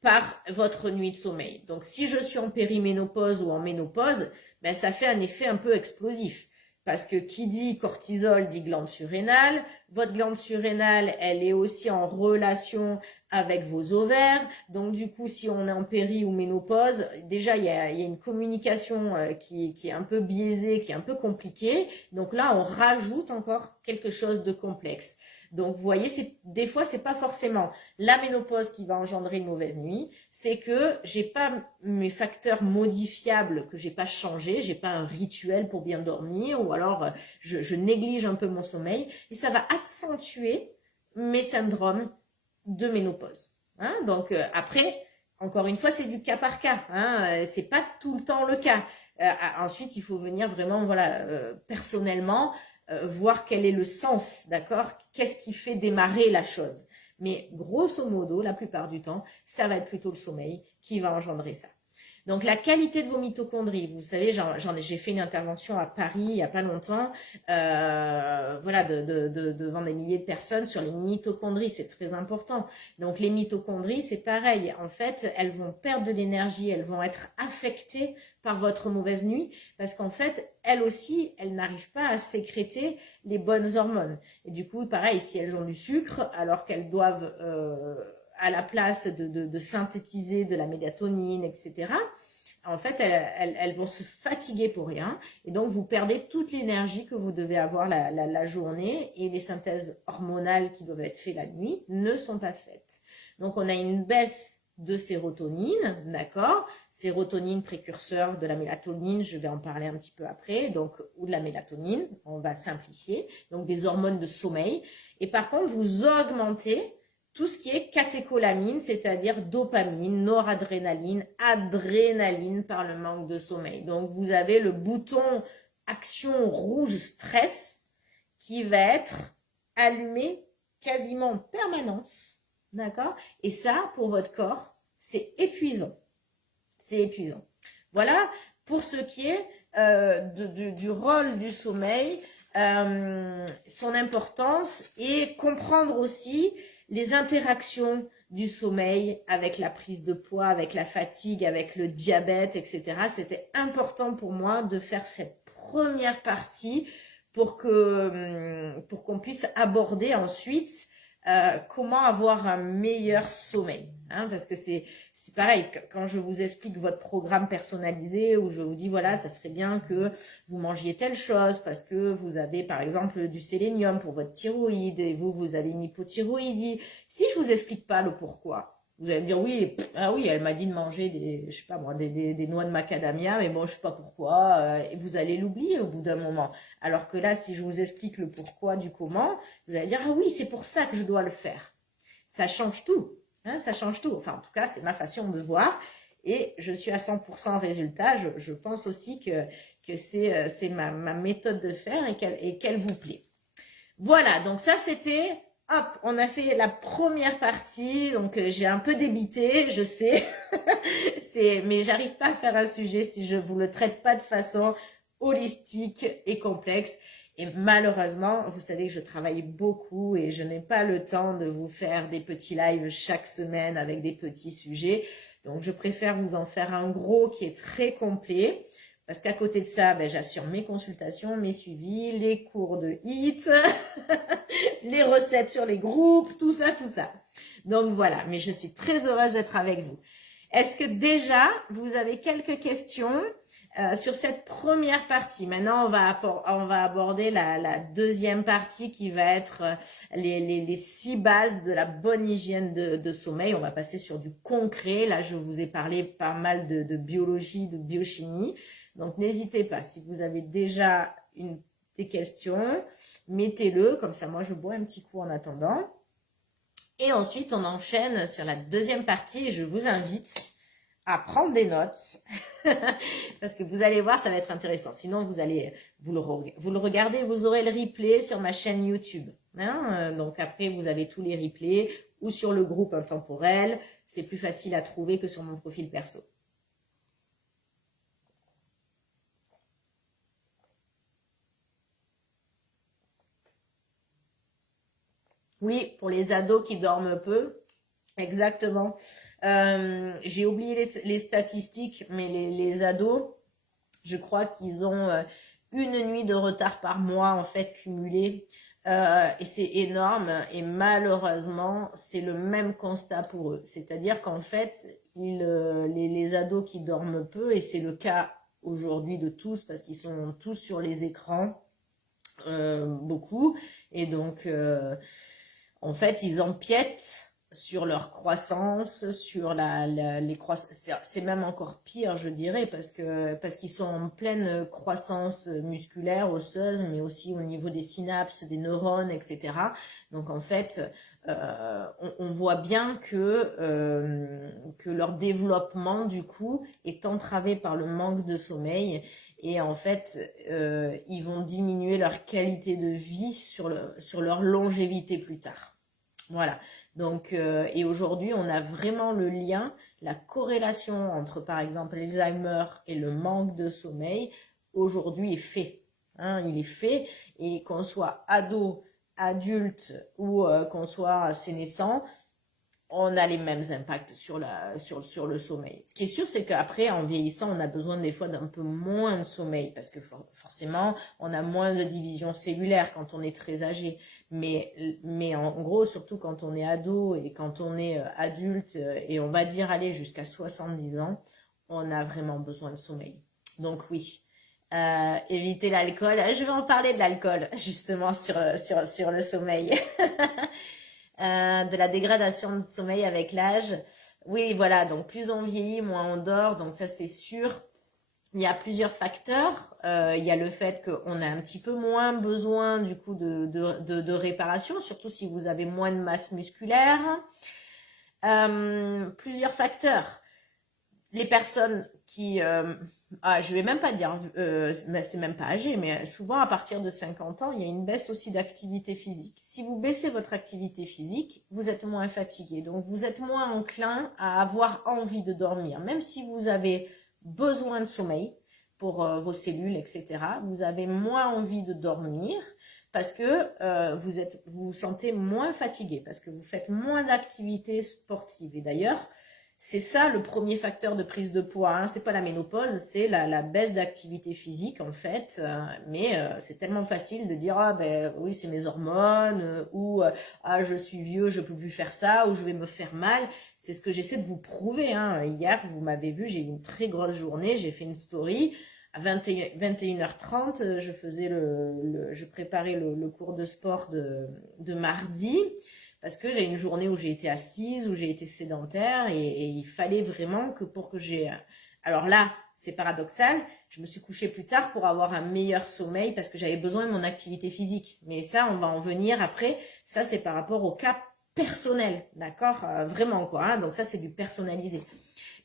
par votre nuit de sommeil. Donc, si je suis en périménopause ou en ménopause, ben, ça fait un effet un peu explosif. Parce que qui dit cortisol dit glande surrénale. Votre glande surrénale, elle est aussi en relation avec vos ovaires. Donc du coup, si on est en péri ou ménopause, déjà il y a une communication qui est un peu biaisée, qui est un peu compliquée. Donc là, on rajoute encore quelque chose de complexe. Donc vous voyez, des fois, c'est pas forcément la ménopause qui va engendrer une mauvaise nuit, c'est que j'ai pas mes facteurs modifiables, que j'ai pas changé, j'ai pas un rituel pour bien dormir, ou alors je néglige un peu mon sommeil, et ça va accentuer mes syndromes de ménopause. Hein. Donc après, encore une fois, c'est du cas par cas. Hein. C'est pas tout le temps le cas. Ensuite, il faut venir vraiment, voilà, personnellement, voir quel est le sens, d'accord? Qu'est-ce qui fait démarrer la chose? Mais grosso modo, la plupart du temps, ça va être plutôt le sommeil qui va engendrer ça. Donc la qualité de vos mitochondries, vous savez, j'ai fait une intervention à Paris il n'y a pas longtemps, voilà, devant des milliers de personnes sur les mitochondries, c'est très important. Donc les mitochondries, c'est pareil, en fait, elles vont perdre de l'énergie, elles vont être affectées par votre mauvaise nuit, parce qu'en fait, elles aussi, elles n'arrivent pas à sécréter les bonnes hormones. Et du coup, pareil, si elles ont du sucre, alors qu'elles doivent à la place de synthétiser de la mélatonine, etc., en fait, elles vont se fatiguer pour rien. Et donc, vous perdez toute l'énergie que vous devez avoir la journée. Et les synthèses hormonales qui doivent être faites la nuit ne sont pas faites. Donc, on a une baisse de sérotonine, d'accord? Sérotonine précurseur de la mélatonine, je vais en parler un petit peu après, donc, ou de la mélatonine, on va simplifier. Donc, des hormones de sommeil. Et par contre, vous augmentez tout ce qui est catécholamine, c'est-à-dire dopamine, noradrénaline, adrénaline par le manque de sommeil. Donc, vous avez le bouton action rouge stress qui va être allumé quasiment en permanence, d'accord? Et ça, pour votre corps, c'est épuisant. C'est épuisant. Voilà pour ce qui est du rôle du sommeil, son importance et comprendre aussi les interactions du sommeil avec la prise de poids, avec la fatigue, avec le diabète, etc. C'était important pour moi de faire cette première partie pour qu'on puisse aborder ensuite comment avoir un meilleur sommeil. Hein, parce que c'est pareil, quand je vous explique votre programme personnalisé, où je vous dis, voilà, ça serait bien que vous mangiez telle chose, parce que vous avez, par exemple, du sélénium pour votre thyroïde, et vous avez une hypothyroïdie. Si je vous explique pas le pourquoi, vous allez me dire, oui, ah oui, elle m'a dit de manger je sais pas moi, des noix de macadamia, mais bon, je sais pas pourquoi, et vous allez l'oublier au bout d'un moment. Alors que là, si je vous explique le pourquoi du comment, vous allez dire, ah oui, c'est pour ça que je dois le faire. Ça change tout. Hein, ça change tout. Enfin, en tout cas, c'est ma façon de voir. Et je suis à 100% résultat. Je pense aussi que c'est ma méthode de faire et qu'elle vous plaît. Voilà, donc ça, c'était... Hop, on a fait la première partie. Donc, j'ai un peu débité, je sais. Mais j'arrive pas à faire un sujet si je vous le traite pas de façon holistique et complexe. Et malheureusement, vous savez que je travaille beaucoup et je n'ai pas le temps de vous faire des petits lives chaque semaine avec des petits sujets. Donc, je préfère vous en faire un gros qui est très complet. Parce qu'à côté de ça, ben, j'assure mes consultations, mes suivis, les cours de HIIT, les recettes sur les groupes, tout ça, tout ça. Donc voilà, mais je suis très heureuse d'être avec vous. Est-ce que déjà, vous avez quelques questions sur cette première partie? Maintenant, on va aborder la deuxième partie qui va être les 6 bases de la bonne hygiène de sommeil. On va passer sur du concret. Là, je vous ai parlé pas mal de biologie, de biochimie. Donc, n'hésitez pas. Si vous avez déjà des questions, mettez-le. Comme ça, moi, je bois un petit coup en attendant. Et ensuite, on enchaîne sur la deuxième partie. Je vous invite à prendre des notes parce que vous allez voir, ça va être intéressant. Sinon, vous le regardez, vous aurez le replay sur ma chaîne YouTube. Hein, donc après, vous avez tous les replays ou sur le groupe intemporel. C'est plus facile à trouver que sur mon profil perso. Oui, pour les ados qui dorment peu, exactement. J'ai oublié les statistiques, mais les ados, je crois qu'ils ont une nuit de retard par mois, en fait, cumulé Et c'est énorme et malheureusement, c'est le même constat pour eux. C'est-à-dire qu'en fait, les ados qui dorment peu, et c'est le cas aujourd'hui de tous parce qu'ils sont tous sur les écrans, beaucoup, et donc en fait, ils empiètent sur leur croissance, sur les croissances. C'est même encore pire, je dirais, parce qu'ils sont en pleine croissance musculaire, osseuse, mais aussi au niveau des synapses, des neurones, etc. Donc en fait, on voit bien que leur développement, du coup, est entravé par le manque de sommeil. Et en fait, ils vont diminuer leur qualité de vie sur leur longévité plus tard. Voilà. Donc, et aujourd'hui, on a vraiment le lien, la corrélation entre, par exemple, l'Alzheimer et le manque de sommeil, aujourd'hui est fait. Hein, il est fait. Et qu'on soit ado, adulte ou qu'on soit sénescent, on a les mêmes impacts sur le sommeil. Ce qui est sûr, c'est qu'après, en vieillissant, on a besoin des fois d'un peu moins de sommeil parce que forcément, on a moins de division cellulaire quand on est très âgé. Mais en gros, surtout quand on est ado et quand on est adulte et on va dire aller jusqu'à 70 ans, on a vraiment besoin de sommeil. Donc oui, éviter l'alcool. Je vais en parler de l'alcool justement sur le sommeil. De la dégradation de sommeil avec l'âge. Oui, voilà, donc plus on vieillit, moins on dort, donc ça c'est sûr. Il y a plusieurs facteurs. Il y a le fait qu'on a un petit peu moins besoin du coup de réparation, surtout si vous avez moins de masse musculaire. Plusieurs facteurs. Les personnes qui... je vais même pas dire, c'est même pas âgé, mais souvent à partir de 50 ans, il y a une baisse aussi d'activité physique. Si vous baissez votre activité physique, vous êtes moins fatigué. Donc vous êtes moins enclin à avoir envie de dormir. Même si vous avez besoin de sommeil pour vos cellules, etc., vous avez moins envie de dormir parce que vous vous sentez moins fatigué, parce que vous faites moins d'activité sportive. Et d'ailleurs, c'est ça le premier facteur de prise de poids. Hein. C'est pas la ménopause, c'est la baisse d'activité physique en fait. Mais c'est tellement facile de dire ah ben oui c'est mes hormones ou ah je suis vieux, je peux plus faire ça ou je vais me faire mal. C'est ce que j'essaie de vous prouver. Hein. Hier vous m'avez vu, j'ai eu une très grosse journée, j'ai fait une story. À 21h30, je faisais je préparais le cours de sport de mardi parce que j'ai une journée où j'ai été assise, où j'ai été sédentaire et il fallait vraiment que pour que j'ai... Alors là, c'est paradoxal, je me suis couchée plus tard pour avoir un meilleur sommeil parce que j'avais besoin de mon activité physique. Mais ça, on va en venir après. Ça, c'est par rapport au cas personnel, d'accord? Vraiment quoi, hein. Donc ça, c'est du personnalisé.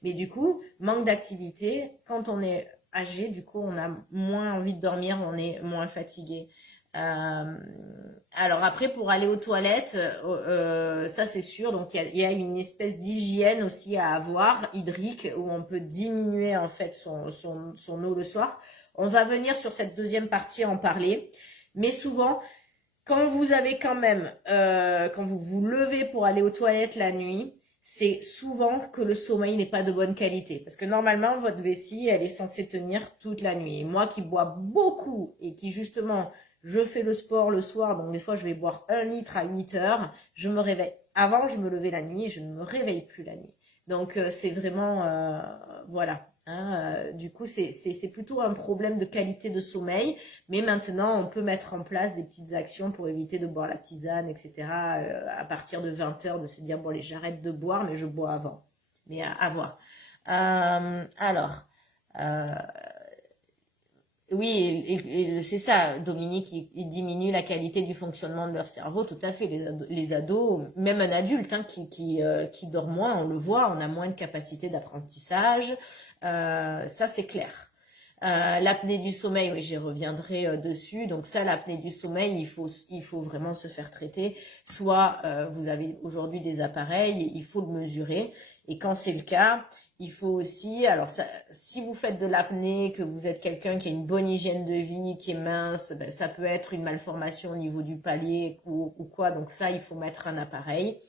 Mais du coup, manque d'activité, quand on est âgé, du coup, on a moins envie de dormir, on est moins fatigué. Alors après, pour aller aux toilettes, ça c'est sûr. Donc il y a une espèce d'hygiène aussi à avoir, hydrique, où on peut diminuer en fait son eau le soir. On va venir sur cette deuxième partie en parler. Mais souvent, quand vous avez quand même, quand vous vous levez pour aller aux toilettes la nuit, c'est souvent que le sommeil n'est pas de bonne qualité. Parce que normalement, votre vessie, elle est censée tenir toute la nuit. Et moi qui bois beaucoup et qui justement, je fais le sport le soir, donc des fois je vais boire 1 litre à 8 heures, je me réveille. Avant, je me levais la nuit et je ne me réveille plus la nuit. Donc c'est vraiment, voilà. Hein, du coup, c'est plutôt un problème de qualité de sommeil. Mais maintenant, on peut mettre en place des petites actions pour éviter de boire la tisane, etc. À partir de 20 heures, de se dire, bon, allez, j'arrête de boire, mais je bois avant. Mais à voir. Alors, euh, oui, et c'est ça, Dominique, il diminue la qualité du fonctionnement de leur cerveau, tout à fait. Les ados, même un adulte hein, qui dort moins, on le voit, on a moins de capacité d'apprentissage, ça c'est clair. L'apnée du sommeil, oui, j'y reviendrai dessus. Donc ça, l'apnée du sommeil, il faut vraiment se faire traiter. Soit vous avez aujourd'hui des appareils, il faut le mesurer. Et quand c'est le cas, il faut aussi, alors ça, si vous faites de l'apnée, que vous êtes quelqu'un qui a une bonne hygiène de vie, qui est mince, ben, ça peut être une malformation au niveau du palier ou quoi. Donc ça, il faut mettre un appareil.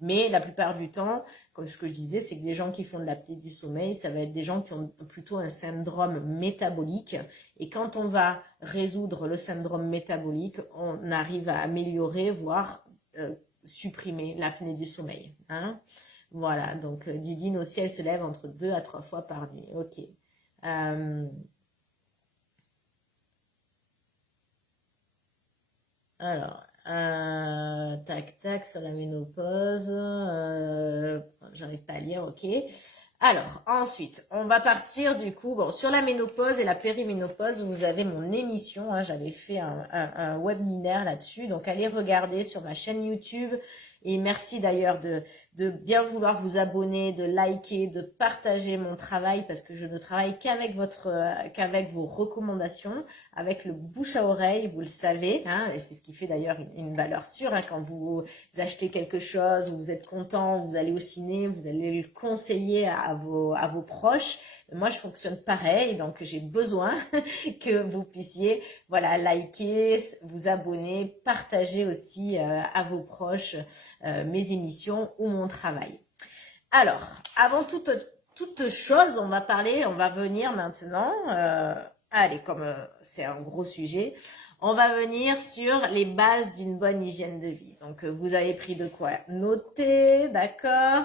Mais la plupart du temps, Comme ce que je disais, c'est que les gens qui font de l'apnée du sommeil, ça va être des gens qui ont plutôt un syndrome métabolique. Et quand on va résoudre le syndrome métabolique, on arrive à améliorer, voire supprimer l'apnée du sommeil. Hein. Voilà, donc Didine aussi, elle se lève entre 2 à 3 fois par nuit. Ok. Alors, tac, tac, sur la ménopause. J'arrive pas à lire, ok. Alors, ensuite, on va partir du coup, bon, sur la ménopause et la périménopause, vous avez mon émission, hein, j'avais fait un webinaire là-dessus, donc allez regarder sur ma chaîne YouTube, et merci d'ailleurs de bien vouloir vous abonner, de liker, de partager mon travail, parce que je ne travaille qu'avec vos recommandations, avec le bouche à oreille, vous le savez, hein, et c'est ce qui fait d'ailleurs une valeur sûre, hein, quand vous achetez quelque chose, vous êtes content, vous allez au ciné, vous allez le conseiller à vos proches. Moi, je fonctionne pareil, donc j'ai besoin que vous puissiez, voilà, liker, vous abonner, partager aussi à vos proches mes émissions ou mon travail. Alors, avant toute chose, on va venir maintenant, allez, comme c'est un gros sujet, on va venir sur les bases d'une bonne hygiène de vie. Donc, vous avez pris de quoi noter, d'accord.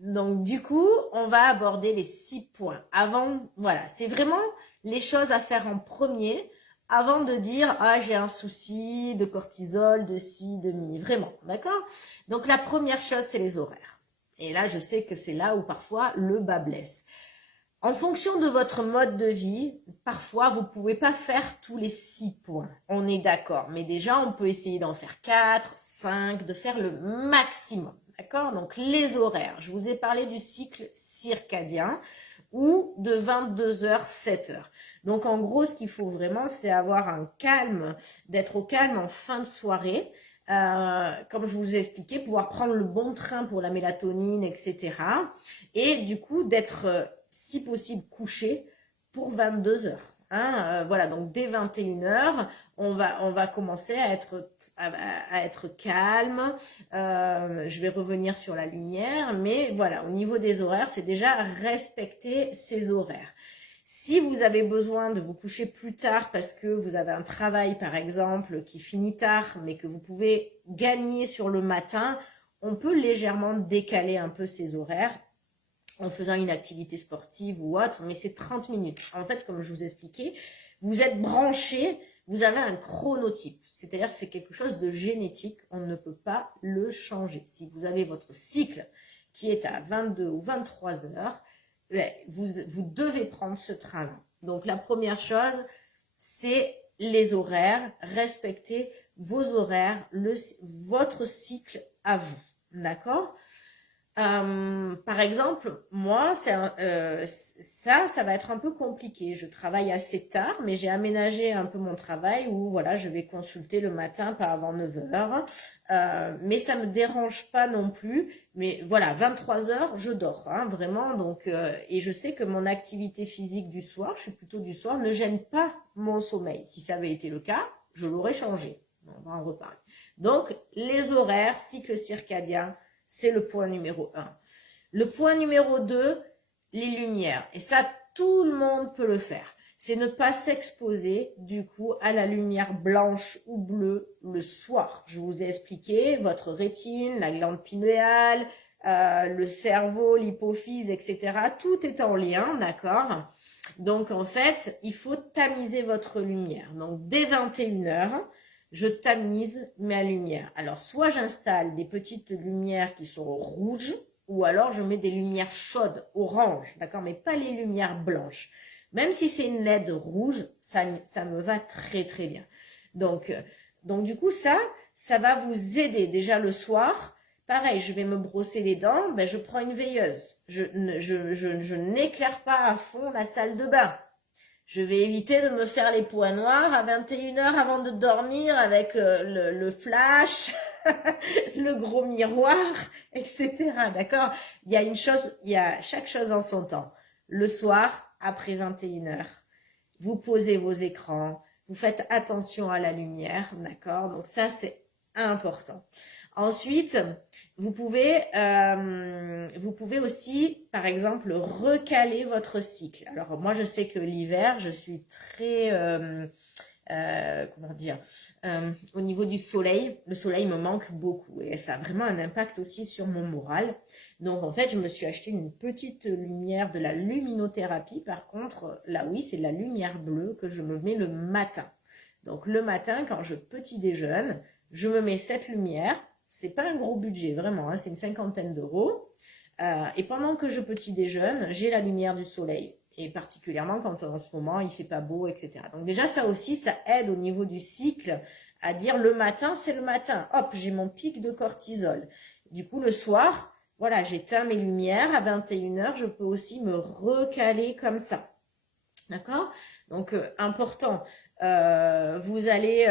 Donc, du coup, on va aborder les 6 points. Avant, voilà, c'est vraiment les choses à faire en premier avant de dire « Ah, j'ai un souci de cortisol, de ci, de mi ». Vraiment, d'accord. Donc, la première chose, c'est les horaires. Et là, je sais que c'est là où parfois le bas blesse. En fonction de votre mode de vie, parfois, vous ne pouvez pas faire tous les 6 points. On est d'accord. Mais déjà, on peut essayer d'en faire 4, 5, de faire le maximum. D'accord? Donc, les horaires. Je vous ai parlé du cycle circadien ou de 22h, 7h. Donc, en gros, ce qu'il faut vraiment, c'est avoir un calme, d'être au calme en fin de soirée. Comme je vous ai expliqué, pouvoir prendre le bon train pour la mélatonine, etc. Et du coup, d'être, si possible, couché pour 22 heures. Hein, voilà, donc dès 21h, on va commencer à être calme. Je vais revenir sur la lumière, mais voilà, au niveau des horaires, c'est déjà respecter ces horaires. Si vous avez besoin de vous coucher plus tard parce que vous avez un travail, par exemple, qui finit tard, mais que vous pouvez gagner sur le matin, on peut légèrement décaler un peu ces horaires en faisant une activité sportive ou autre, mais c'est 30 minutes. En fait, comme je vous expliquais, vous êtes branché, vous avez un chronotype. C'est-à-dire que c'est quelque chose de génétique, on ne peut pas le changer. Si vous avez votre cycle qui est à 22 ou 23 heures, vous devez prendre ce train-là. Donc, la première chose, c'est les horaires. Respectez vos horaires, votre cycle à vous. D'accord ? Par exemple, moi, ça va être un peu compliqué. Je travaille assez tard, mais j'ai aménagé un peu mon travail où, voilà, je vais consulter le matin, pas avant 9h. Mais ça me dérange pas non plus. Mais voilà, 23h, je dors, hein, vraiment. Donc, et je sais que mon activité physique du soir, je suis plutôt du soir, ne gêne pas mon sommeil. Si ça avait été le cas, je l'aurais changé. On va en reparler. Donc, les horaires, cycle circadien, c'est le point numéro 1. Le point numéro 2, les lumières. Et ça, tout le monde peut le faire. C'est ne pas s'exposer, du coup, à la lumière blanche ou bleue le soir. Je vous ai expliqué, votre rétine, la glande pinéale, le cerveau, l'hypophyse, etc. Tout est en lien, d'accord ? Donc, en fait, il faut tamiser votre lumière. Donc, dès 21h, je tamise ma lumière. Alors, soit j'installe des petites lumières qui sont rouges, ou alors je mets des lumières chaudes, orange, d'accord, mais pas les lumières blanches. Même si c'est une LED rouge, ça me va très très bien. Donc du coup, ça va vous aider. Déjà le soir, pareil, je vais me brosser les dents, ben, je prends une veilleuse. Je n'éclaire pas à fond la salle de bain. Je vais éviter de me faire les points noirs à 21h avant de dormir avec le flash, le gros miroir, etc. D'accord ? Il y a chaque chose en son temps. Le soir, après 21h, vous posez vos écrans, vous faites attention à la lumière, d'accord ? Donc ça, c'est important. Ensuite, vous pouvez aussi, par exemple, recaler votre cycle. Alors, moi, je sais que l'hiver, je suis très, comment dire, au niveau du soleil, le soleil me manque beaucoup et ça a vraiment un impact aussi sur mon moral. Donc, en fait, je me suis acheté une petite lumière de la luminothérapie. Par contre, là, oui, c'est de la lumière bleue que je me mets le matin. Donc, le matin, quand je petit déjeune, je me mets cette lumière. C'est pas un gros budget, vraiment, hein, c'est une 50aine d'euros. Et pendant que je petit déjeune, j'ai la lumière du soleil. Et particulièrement quand en ce moment il fait pas beau, etc. Donc déjà ça aussi, ça aide au niveau du cycle à dire le matin, c'est le matin. Hop, j'ai mon pic de cortisol. Du coup, le soir, voilà, j'éteins mes lumières. À 21h, je peux aussi me recaler comme ça. D'accord? Donc, important. Vous allez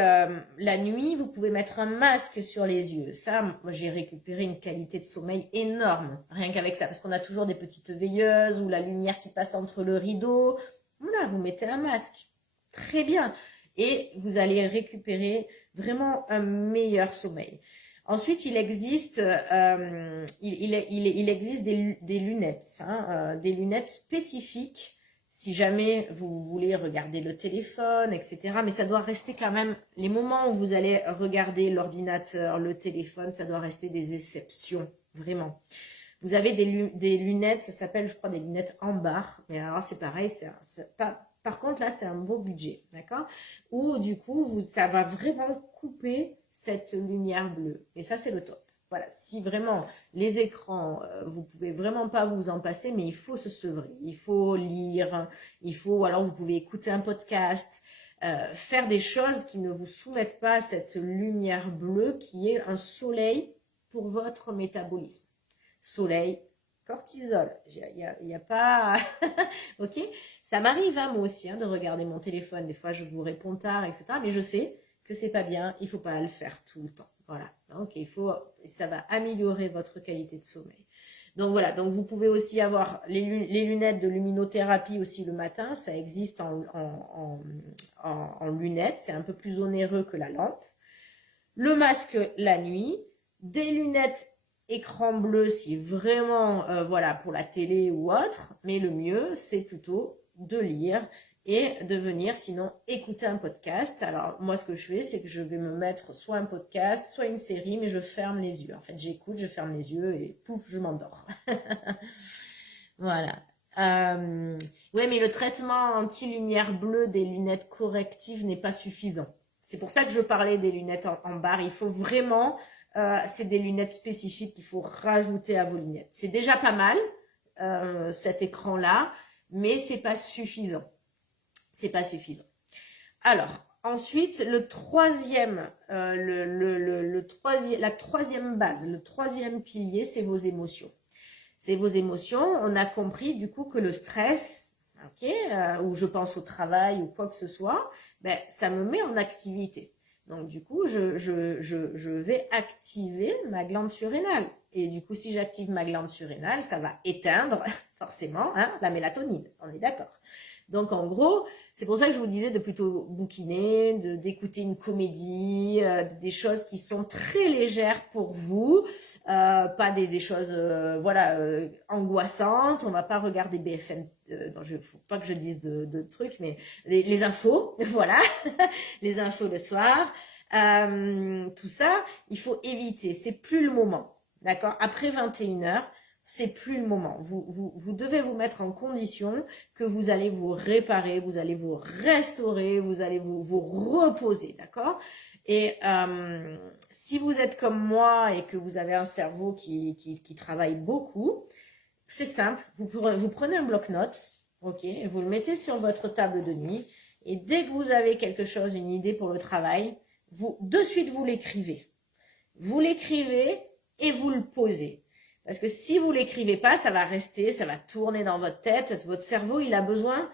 la nuit, vous pouvez mettre un masque sur les yeux. Ça, moi, j'ai récupéré une qualité de sommeil énorme, rien qu'avec ça, parce qu'on a toujours des petites veilleuses ou la lumière qui passe entre le rideau. Voilà, vous mettez un masque. Très bien. Et vous allez récupérer vraiment un meilleur sommeil. Ensuite, il existe des lunettes, hein, des lunettes spécifiques si jamais vous voulez regarder le téléphone, etc. Mais ça doit rester quand même, les moments où vous allez regarder l'ordinateur, le téléphone, ça doit rester des exceptions, vraiment. Vous avez des lunettes, ça s'appelle, je crois, des lunettes ambar. Mais alors, c'est pareil, par contre, là, c'est un beau budget, d'accord? Où, du coup, ça va vraiment couper cette lumière bleue. Et ça, c'est le top. Voilà, si vraiment les écrans, vous pouvez vraiment pas vous en passer, mais il faut se sevrer, il faut lire, alors vous pouvez écouter un podcast, faire des choses qui ne vous soumettent pas à cette lumière bleue qui est un soleil pour votre métabolisme. Soleil, cortisol, il y a pas... ok? Ça m'arrive, hein, moi aussi, hein, de regarder mon téléphone, des fois je vous réponds tard, etc. Mais je sais que c'est pas bien, il faut pas le faire tout le temps. Voilà, donc ça va améliorer votre qualité de sommeil. Donc voilà, donc vous pouvez aussi avoir les lunettes de luminothérapie aussi le matin, ça existe en lunettes, c'est un peu plus onéreux que la lampe. Le masque la nuit, des lunettes écran bleu si vraiment, voilà, pour la télé ou autre, mais le mieux c'est plutôt de lire et de venir sinon écouter un podcast. Alors moi ce que je fais c'est que je vais me mettre soit un podcast, soit une série, mais je ferme les yeux. En fait j'écoute, je ferme les yeux et pouf, je m'endors. Voilà. Ouais, mais le traitement anti-lumière bleue des lunettes correctives n'est pas suffisant. C'est pour ça que je parlais des lunettes en barre. Il faut vraiment, c'est des lunettes spécifiques qu'il faut rajouter à vos lunettes. C'est déjà pas mal, cet écran-là, mais c'est pas suffisant. C'est pas suffisant. Alors, ensuite, la troisième base, le troisième pilier, c'est vos émotions. C'est vos émotions. On a compris du coup que le stress, ou je pense au travail ou quoi que ce soit, ben, ça me met en activité. Donc du coup, je vais activer ma glande surrénale. Et du coup, si j'active ma glande surrénale, ça va éteindre forcément, hein, la mélatonine. On est d'accord. Donc en gros, c'est pour ça que je vous disais de plutôt bouquiner, d'écouter une comédie, des choses qui sont très légères pour vous, pas des choses voilà, angoissantes. On va pas regarder BFM, non, faut pas que je dise de trucs, mais les infos, voilà, les infos le soir, tout ça, il faut éviter, c'est plus le moment, d'accord? Après 21h, c'est plus le moment. Vous devez vous mettre en condition que vous allez vous réparer, vous allez vous restaurer, vous allez vous reposer, d'accord? Et si vous êtes comme moi et que vous avez un cerveau qui travaille beaucoup, c'est simple, vous prenez un bloc-notes, ok, et vous le mettez sur votre table de nuit, et dès que vous avez quelque chose, une idée pour le travail, de suite vous l'écrivez. Vous l'écrivez et vous le posez. Parce que si vous l'écrivez pas, ça va rester, ça va tourner dans votre tête. Parce que votre cerveau, il a besoin,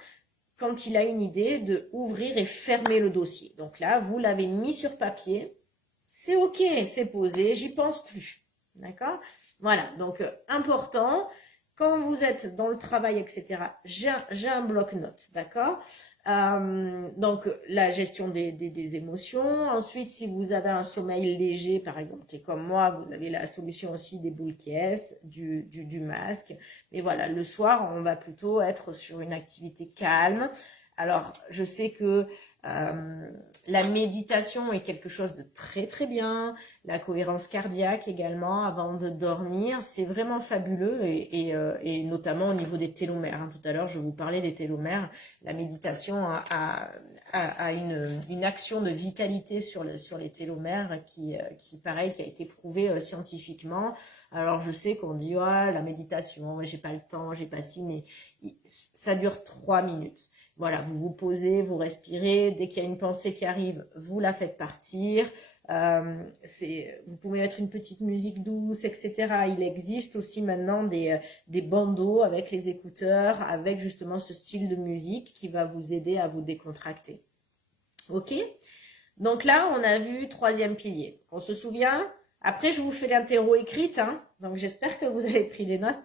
quand il a une idée, de ouvrir et fermer le dossier. Donc là, vous l'avez mis sur papier. C'est ok, c'est posé, j'y pense plus. D'accord? Voilà, donc important. Quand vous êtes dans le travail, etc., j'ai un bloc-notes, d'accord? Donc, la gestion des émotions. Ensuite, si vous avez un sommeil léger, par exemple, qui est comme moi, vous avez la solution aussi des boules qui est, du masque. Mais voilà, le soir, on va plutôt être sur une activité calme. Alors, je sais que la méditation est quelque chose de très très bien, la cohérence cardiaque également avant de dormir, c'est vraiment fabuleux et notamment au niveau des télomères. Tout à l'heure, je vous parlais des télomères. La méditation a une action de vitalité sur les télomères pareil, qui a été prouvée scientifiquement. Alors, je sais qu'on dit, ah, la méditation, j'ai pas le temps, j'ai pas si, mais ça dure 3 minutes. Voilà, vous vous posez, vous respirez. Dès qu'il y a une pensée qui arrive, vous la faites partir. Vous pouvez mettre une petite musique douce, etc. Il existe aussi maintenant des bandeaux avec les écouteurs, avec justement ce style de musique qui va vous aider à vous décontracter. Ok? Donc là, on a vu troisième pilier. On se souvient? Après, je vous fais l'interro écrite, hein, donc j'espère que vous avez pris des notes.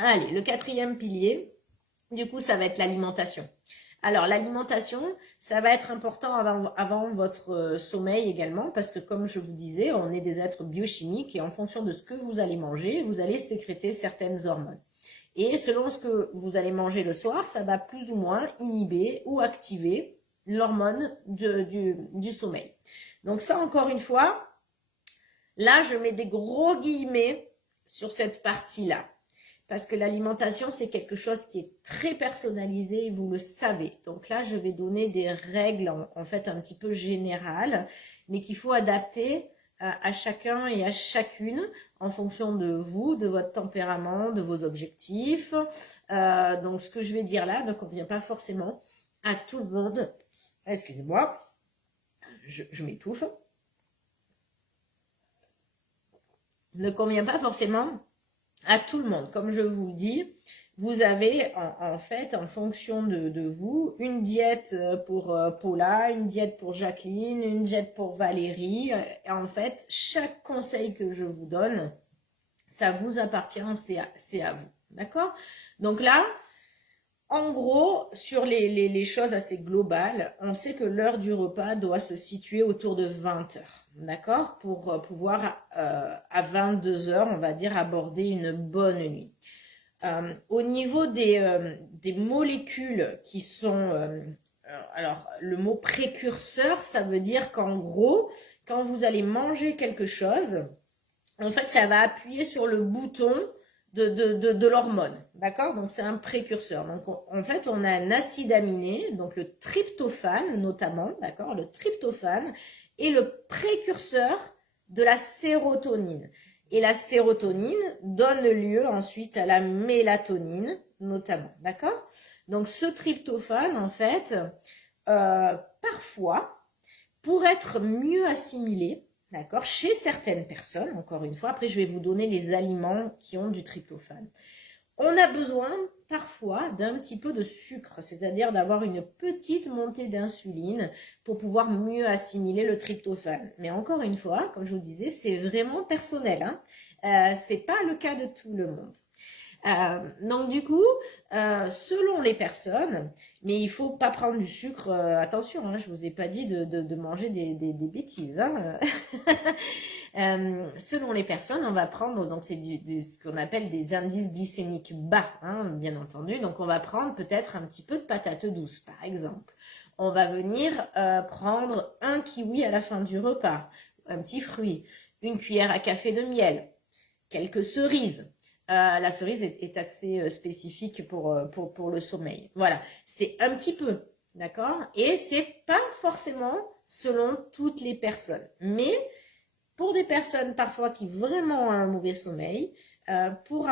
Allez, le quatrième pilier, du coup, ça va être l'alimentation. Alors, l'alimentation, ça va être important avant votre sommeil également, parce que comme je vous disais, on est des êtres biochimiques et en fonction de ce que vous allez manger, vous allez sécréter certaines hormones. Et selon ce que vous allez manger le soir, ça va plus ou moins inhiber ou activer l'hormone du sommeil. Donc ça, encore une fois, là, je mets des gros guillemets sur cette partie-là. Parce que l'alimentation, c'est quelque chose qui est très personnalisé et vous le savez. Donc là, je vais donner des règles en fait un petit peu générales, mais qu'il faut adapter à chacun et à chacune en fonction de vous, de votre tempérament, de vos objectifs. Donc ce que je vais dire là ne convient pas forcément à tout le monde. Excusez-moi, je m'étouffe. Ne convient pas forcément à tout le monde. Comme je vous le dis, vous avez en fait, en fonction de vous, une diète pour Paula, une diète pour Jacqueline, une diète pour Valérie. Et en fait, chaque conseil que je vous donne, ça vous appartient, c'est à vous. D'accord? Donc là, en gros, sur les choses assez globales, on sait que l'heure du repas doit se situer autour de 20 heures. D'accord? Pour pouvoir, à 22 heures, on va dire, aborder une bonne nuit. Au niveau des molécules qui sont... alors, le mot précurseur, ça veut dire qu'en gros, quand vous allez manger quelque chose, en fait, ça va appuyer sur le bouton de l'hormone, d'accord? Donc, c'est un précurseur. Donc, en fait, on a un acide aminé, donc le tryptophane notamment, d'accord? Le tryptophane est le précurseur de la sérotonine. Et la sérotonine donne lieu ensuite à la mélatonine, notamment, d'accord? Donc, ce tryptophane, en fait, parfois, pour être mieux assimilé, d'accord, chez certaines personnes, encore une fois, après je vais vous donner les aliments qui ont du tryptophane. On a besoin parfois d'un petit peu de sucre, c'est-à-dire d'avoir une petite montée d'insuline pour pouvoir mieux assimiler le tryptophane. Mais encore une fois, comme je vous disais, c'est vraiment personnel, hein. C'est pas le cas de tout le monde. Donc du coup, selon les personnes, mais il faut pas prendre du sucre, attention, hein, je vous ai pas dit de manger des bêtises. Hein. Selon les personnes, on va prendre, donc c'est ce qu'on appelle des indices glycémiques bas, hein, bien entendu. Donc on va prendre peut-être un petit peu de patates douces, par exemple. On va venir prendre un kiwi à la fin du repas, un petit fruit, une cuillère à café de miel, quelques cerises. La cerise est assez spécifique pour le sommeil. Voilà, c'est un petit peu, d'accord? Et c'est pas forcément selon toutes les personnes. Mais pour des personnes parfois qui vraiment ont un mauvais sommeil, pour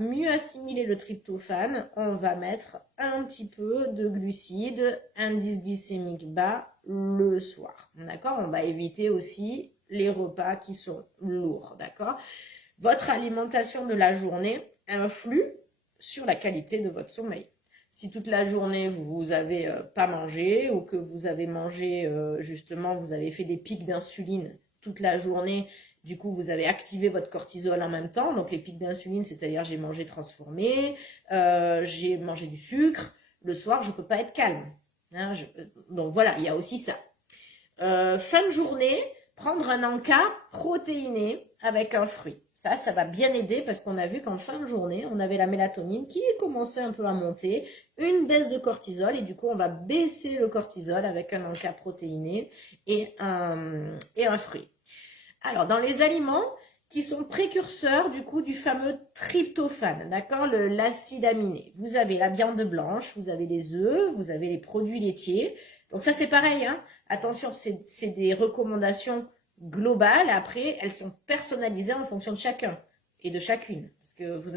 mieux assimiler le tryptophane, on va mettre un petit peu de glucides, indice glycémique bas le soir. D'accord? On va éviter aussi les repas qui sont lourds. D'accord? Votre alimentation de la journée influe sur la qualité de votre sommeil. Si toute la journée vous avez pas mangé ou que vous avez mangé justement, vous avez fait des pics d'insuline toute la journée Du coup, vous avez activé votre cortisol en même temps. Donc, les pics d'insuline, c'est-à-dire j'ai mangé transformé, j'ai mangé du sucre. Le soir, je ne peux pas être calme. Hein, donc, voilà, il y a aussi ça. Fin de journée, prendre un encas protéiné avec un fruit. Ça va bien aider parce qu'on a vu qu'en fin de journée, on avait la mélatonine qui commençait un peu à monter, une baisse de cortisol et du coup, on va baisser le cortisol avec un encas protéiné et un fruit. Alors, dans les aliments qui sont précurseurs du coup du fameux tryptophane, d'accord, l'acide aminé. Vous avez la viande blanche, vous avez les œufs, vous avez les produits laitiers. Donc ça, c'est pareil, hein. Attention, c'est des recommandations globales. Après, elles sont personnalisées en fonction de chacun et de chacune. Parce que vous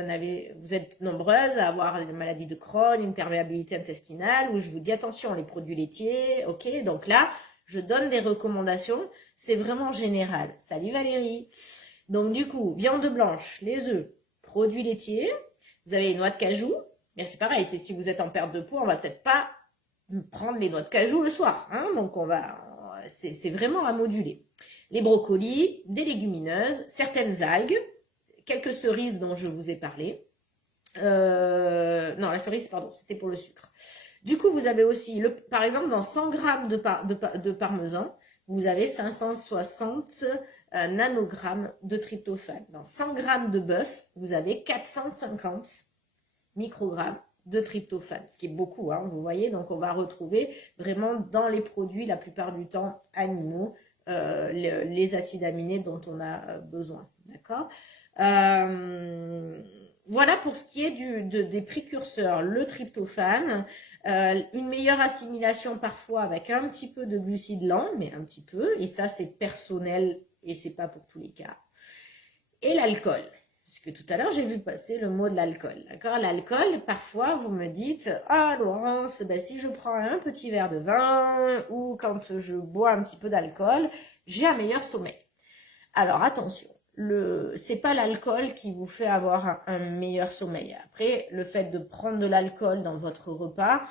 êtes nombreuses à avoir une maladie de Crohn, une perméabilité intestinale, où je vous dis attention, les produits laitiers, ok. Donc là, je donne des recommandations. C'est vraiment général. Salut Valérie. Donc du coup, viande blanche, les œufs, produits laitiers. Vous avez les noix de cajou. Mais c'est pareil, c'est si vous êtes en perte de poids, on va peut-être pas prendre les noix de cajou le soir. Hein, donc c'est vraiment à moduler. Les brocolis, des légumineuses, certaines algues, quelques cerises dont je vous ai parlé. Non, la cerise, pardon, c'était pour le sucre. Du coup, vous avez aussi, par exemple, dans 100 grammes de parmesan, vous avez 560 nanogrammes de tryptophane. Dans 100 grammes de bœuf, vous avez 450 microgrammes de tryptophane, ce qui est beaucoup, hein, vous voyez. Donc, on va retrouver vraiment dans les produits, la plupart du temps, animaux, les acides aminés dont on a besoin, d'accord. Voilà pour ce qui est des précurseurs, le tryptophane, une meilleure assimilation parfois avec un petit peu de glucides lents, mais un petit peu, et ça c'est personnel et c'est pas pour tous les cas. Et l'alcool, parce que tout à l'heure j'ai vu passer le mot de l'alcool, d'accord. L'alcool, parfois vous me dites, ah Laurence, ben, si je prends un petit verre de vin ou quand je bois un petit peu d'alcool, j'ai un meilleur sommeil. Alors attention. C'est pas l'alcool qui vous fait avoir un meilleur sommeil. Après, le fait de prendre de l'alcool dans votre repas,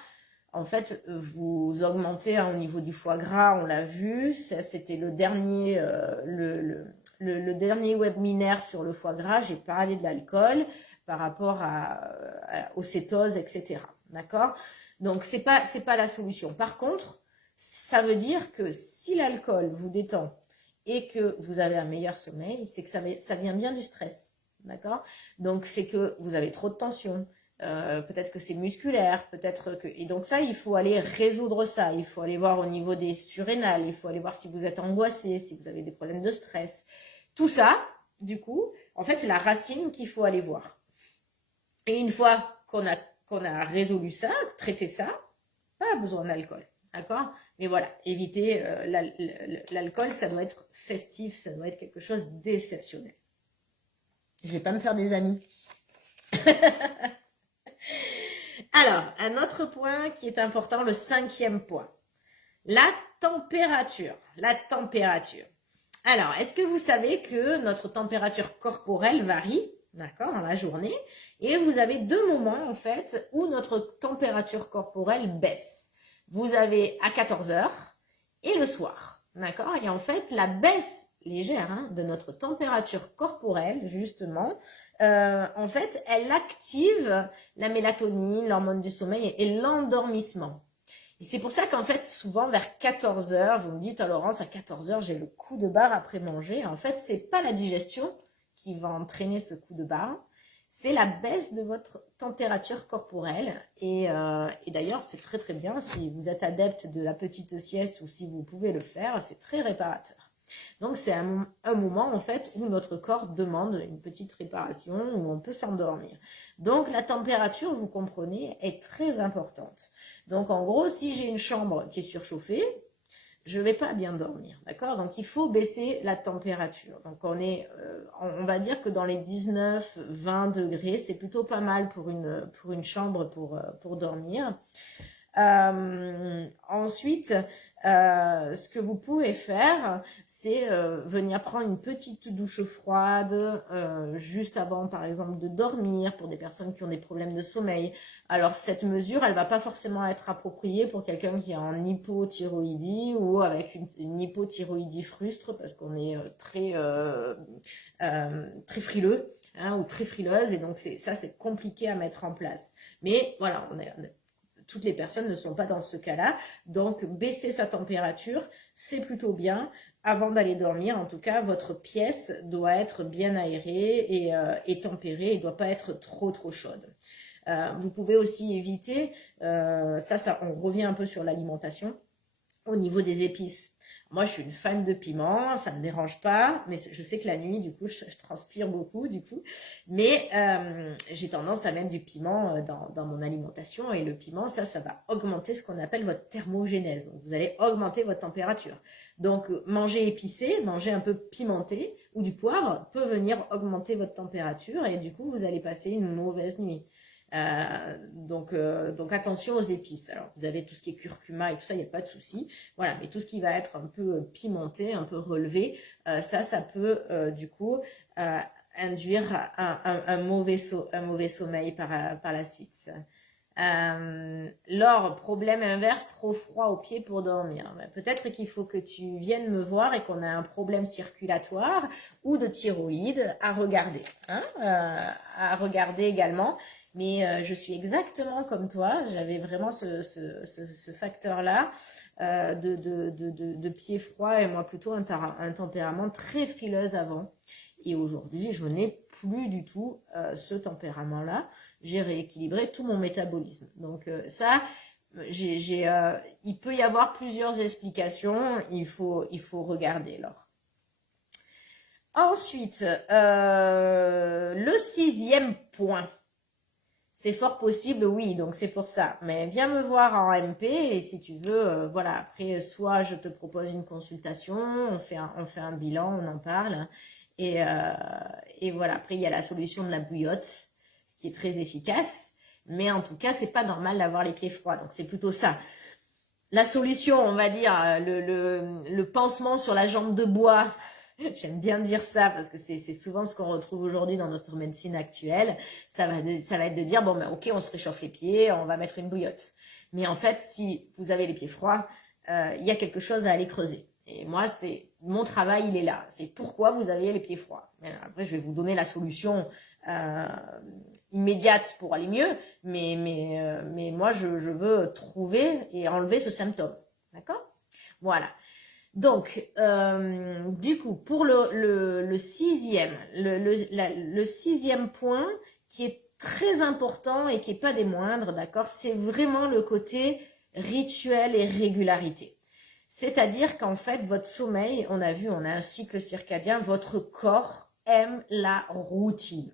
en fait, vous augmentez au niveau du foie gras, on l'a vu. C'était le dernier, le dernier webinaire sur le foie gras. J'ai parlé de l'alcool par rapport aux cétoses, etc. D'accord? Donc, c'est pas la solution. Par contre, ça veut dire que si l'alcool vous détend, et que vous avez un meilleur sommeil, c'est que ça vient bien du stress, d'accord. Donc, c'est que vous avez trop de tension, peut-être que c'est musculaire, peut-être que... Et donc ça, il faut aller résoudre ça, il faut aller voir au niveau des surrénales, il faut aller voir si vous êtes angoissé, si vous avez des problèmes de stress. Tout ça, du coup, en fait, c'est la racine qu'il faut aller voir. Et une fois qu'on a résolu ça, traité ça, pas besoin d'alcool. D'accord? Mais voilà, éviter l'alcool, ça doit être festif, ça doit être quelque chose d'exceptionnel. Je vais pas me faire des amis. Alors, un autre point qui est important, le 5e point. La température. La température. Alors, est-ce que vous savez que notre température corporelle varie, d'accord, dans la journée, et vous avez 2 moments, en fait, où notre température corporelle baisse. Vous avez à 14h et le soir, d'accord. Et en fait, la baisse légère de notre température corporelle, justement, en fait, elle active la mélatonine, l'hormone du sommeil et l'endormissement. Et c'est pour ça qu'en fait, souvent vers 14h, vous me dites, oh, Laurence, à 14h, j'ai le coup de barre après manger. En fait, c'est pas la digestion qui va entraîner ce coup de barre, c'est la baisse de votre température corporelle. Et d'ailleurs, c'est très très bien si vous êtes adepte de la petite sieste ou si vous pouvez le faire, c'est très réparateur. Donc, c'est un moment en fait où notre corps demande une petite réparation, où on peut s'endormir. Donc, la température, vous comprenez, est très importante. Donc, en gros, si j'ai une chambre qui est surchauffée, je ne vais pas bien dormir, d'accord. Donc, il faut baisser la température. Donc, on va dire que dans les 19-20 degrés, c'est plutôt pas mal pour une chambre pour dormir. Ensuite, ce que vous pouvez faire, c'est venir prendre une petite douche froide juste avant, par exemple, de dormir pour des personnes qui ont des problèmes de sommeil. Alors, cette mesure, elle va pas forcément être appropriée pour quelqu'un qui est en hypothyroïdie ou avec une hypothyroïdie frustre parce qu'on est très frileux. Hein, ou très frileuse, et donc ça c'est compliqué à mettre en place. Mais voilà, toutes les personnes ne sont pas dans ce cas-là, donc baisser sa température, c'est plutôt bien. Avant d'aller dormir, en tout cas, votre pièce doit être bien aérée et tempérée, et ne doit pas être trop chaude. Vous pouvez aussi éviter, on revient un peu sur l'alimentation, au niveau des épices. Moi, je suis une fan de piment, ça ne me dérange pas, mais je sais que la nuit, du coup, je transpire beaucoup, du coup. Mais j'ai tendance à mettre du piment dans mon alimentation, et le piment, ça va augmenter ce qu'on appelle votre thermogénèse. Donc, vous allez augmenter votre température. Donc, manger épicé, manger un peu pimenté, ou du poivre, peut venir augmenter votre température, et du coup, vous allez passer une mauvaise nuit. Donc attention aux épices. Alors vous avez tout ce qui est curcuma et tout ça, il n'y a pas de souci. Voilà, mais tout ce qui va être un peu pimenté, un peu relevé, ça peut du coup induire un mauvais sommeil par la suite. Laure, problème inverse, trop froid aux pieds pour dormir. Peut-être qu'il faut que tu viennes me voir et qu'on a un problème circulatoire ou de thyroïde à regarder. À regarder également. Mais je suis exactement comme toi, j'avais vraiment ce facteur-là de pied froid, et moi plutôt un tempérament très frileuse avant. Et aujourd'hui, je n'ai plus du tout ce tempérament-là. J'ai rééquilibré tout mon métabolisme. Donc il peut y avoir plusieurs explications, il faut regarder alors. Ensuite, le 6e point. C'est fort possible, oui, donc c'est pour ça. Mais viens me voir en MP, et si tu veux, voilà, après, soit je te propose une consultation, on fait un bilan, on en parle. Et voilà, après, il y a la solution de la bouillotte, qui est très efficace. Mais en tout cas, c'est pas normal d'avoir les pieds froids, donc c'est plutôt ça. La solution, on va dire, le pansement sur la jambe de bois, j'aime bien dire ça parce que c'est souvent ce qu'on retrouve aujourd'hui dans notre médecine actuelle. Ça va être de dire, bon, ben, ok, on se réchauffe les pieds, on va mettre une bouillotte. Mais en fait, si vous avez les pieds froids, il y a quelque chose à aller creuser. Et moi, mon travail, il est là. C'est pourquoi vous avez les pieds froids. Après, je vais vous donner la solution immédiate pour aller mieux, mais moi, je veux trouver et enlever ce symptôme. D'accord ? Voilà. Donc, du coup, pour le 6e, le 6e point qui est très important et qui n'est pas des moindres, d'accord, c'est vraiment le côté rituel et régularité. C'est-à-dire qu'en fait, votre sommeil, on a un cycle circadien, votre corps aime la routine.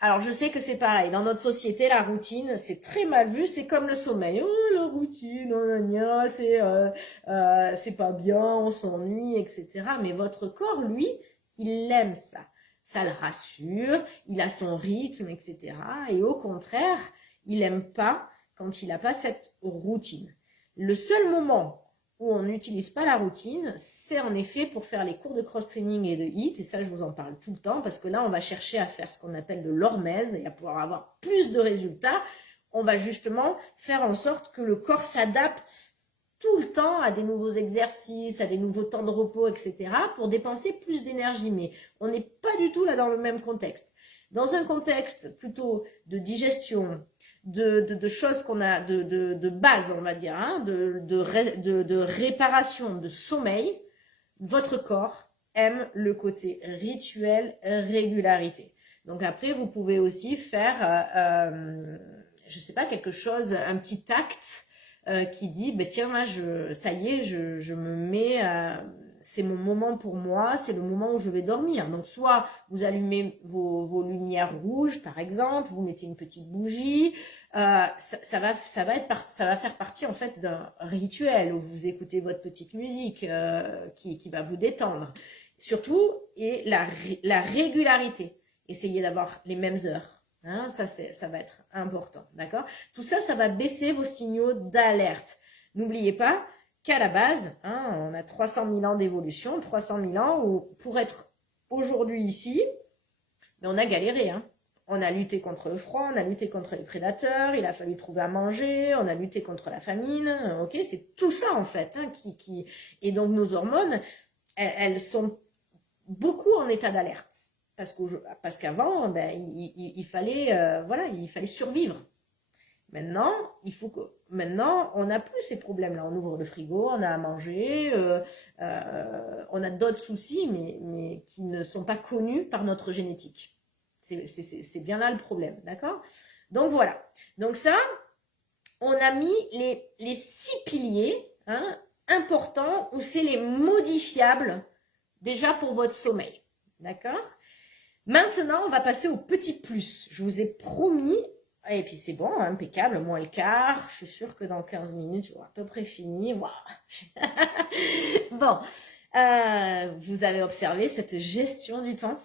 Alors, je sais que c'est pareil. Dans notre société, la routine, c'est très mal vu. C'est comme le sommeil. Oh, la routine, oh, c'est pas bien, on s'ennuie, etc. Mais votre corps, lui, il aime ça. Ça le rassure, il a son rythme, etc. Et au contraire, il aime pas quand il n'a pas cette routine. Le seul moment où on n'utilise pas la routine, c'est en effet pour faire les cours de cross-training et de HIIT, et ça je vous en parle tout le temps, parce que là on va chercher à faire ce qu'on appelle de l'hormèse, et à pouvoir avoir plus de résultats. On va justement faire en sorte que le corps s'adapte tout le temps à des nouveaux exercices, à des nouveaux temps de repos, etc., pour dépenser plus d'énergie. Mais on n'est pas du tout là dans le même contexte. Dans un contexte plutôt de digestion, de choses qu'on a, de base, on va dire, hein, de réparation, de sommeil, votre corps aime le côté rituel, régularité. Donc après, vous pouvez aussi faire, je sais pas, quelque chose, un petit acte qui dit, ben tiens, là, ça y est, je me mets... c'est mon moment pour moi, c'est le moment où je vais dormir. Donc, soit vous allumez vos lumières rouges, par exemple, vous mettez une petite bougie. Ça va faire partie, en fait, d'un rituel où vous écoutez votre petite musique qui va vous détendre. Surtout, et la régularité. Essayez d'avoir les mêmes heures. Hein, ça va être important, d'accord ? Tout ça, ça va baisser vos signaux d'alerte. N'oubliez pas, qu'à la base, hein, on a 300 000 ans d'évolution, 300 000 ans où, pour être aujourd'hui ici, mais on a galéré, hein. On a lutté contre le froid, on a lutté contre les prédateurs, il a fallu trouver à manger, on a lutté contre la famine, ok, c'est tout ça en fait, hein, Et donc nos hormones, elles sont beaucoup en état d'alerte, parce qu'avant, ben, il fallait, voilà, il fallait survivre. Maintenant, maintenant, on n'a plus ces problèmes-là. On ouvre le frigo, on a à manger, on a d'autres soucis, mais qui ne sont pas connus par notre génétique. C'est bien là le problème, d'accord? Donc voilà. Donc ça, on a mis les 6 piliers, hein, importants, où c'est les modifiables déjà pour votre sommeil, d'accord? Maintenant, on va passer au petit plus. Je vous ai promis, et puis c'est bon, impeccable, moins le quart. Je suis sûre que dans 15 minutes, j'aurai à peu près fini. Wow. Bon, vous avez observé cette gestion du temps.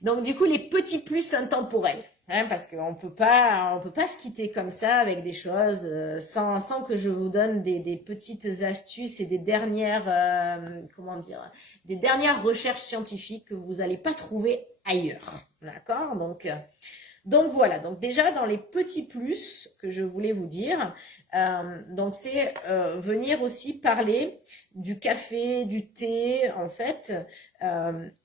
Donc du coup, les petits plus intemporels, hein, parce qu'on peut pas se quitter comme ça avec des choses sans que je vous donne des petites astuces et des dernières, comment dire, des dernières recherches scientifiques que vous n'allez pas trouver ailleurs, d'accord? Donc voilà, donc déjà dans les petits plus que je voulais vous dire, donc c'est venir aussi parler du café, du thé, en fait,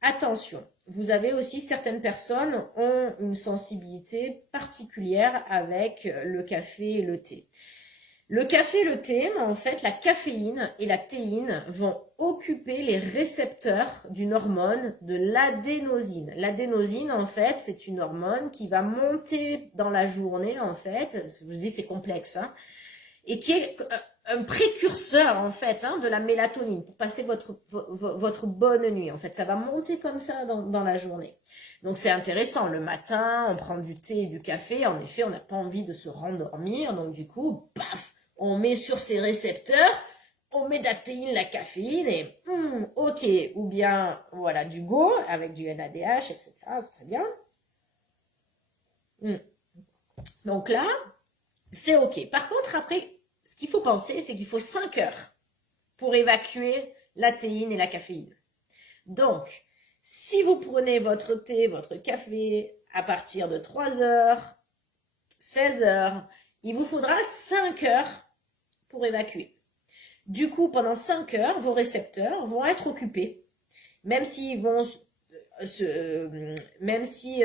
attention. Vous avez aussi certaines personnes ont une sensibilité particulière avec le café et le thé. Le café et le thé, en fait, la caféine et la théine vont occuper les récepteurs d'une hormone de l'adénosine. L'adénosine, en fait, c'est une hormone qui va monter dans la journée, en fait. Je vous dis, c'est complexe, hein, et qui est un précurseur, en fait, hein, de la mélatonine pour passer votre bonne nuit. En fait, ça va monter comme ça dans la journée. Donc, c'est intéressant. Le matin, on prend du thé et du café. En effet, on n'a pas envie de se rendormir. Donc, du coup, paf, on met sur ces récepteurs, on met de la théine, la caféine et ok. Ou bien, voilà, du Go avec du NADH, etc. C'est très bien. Donc là, c'est ok. Par contre, après, ce qu'il faut penser, c'est qu'il faut 5 heures pour évacuer la théine et la caféine. Donc, si vous prenez votre thé, votre café à partir de 3 heures, 16 heures, il vous faudra 5 heures pour évacuer. Du coup, pendant 5 heures, vos récepteurs vont être occupés, même si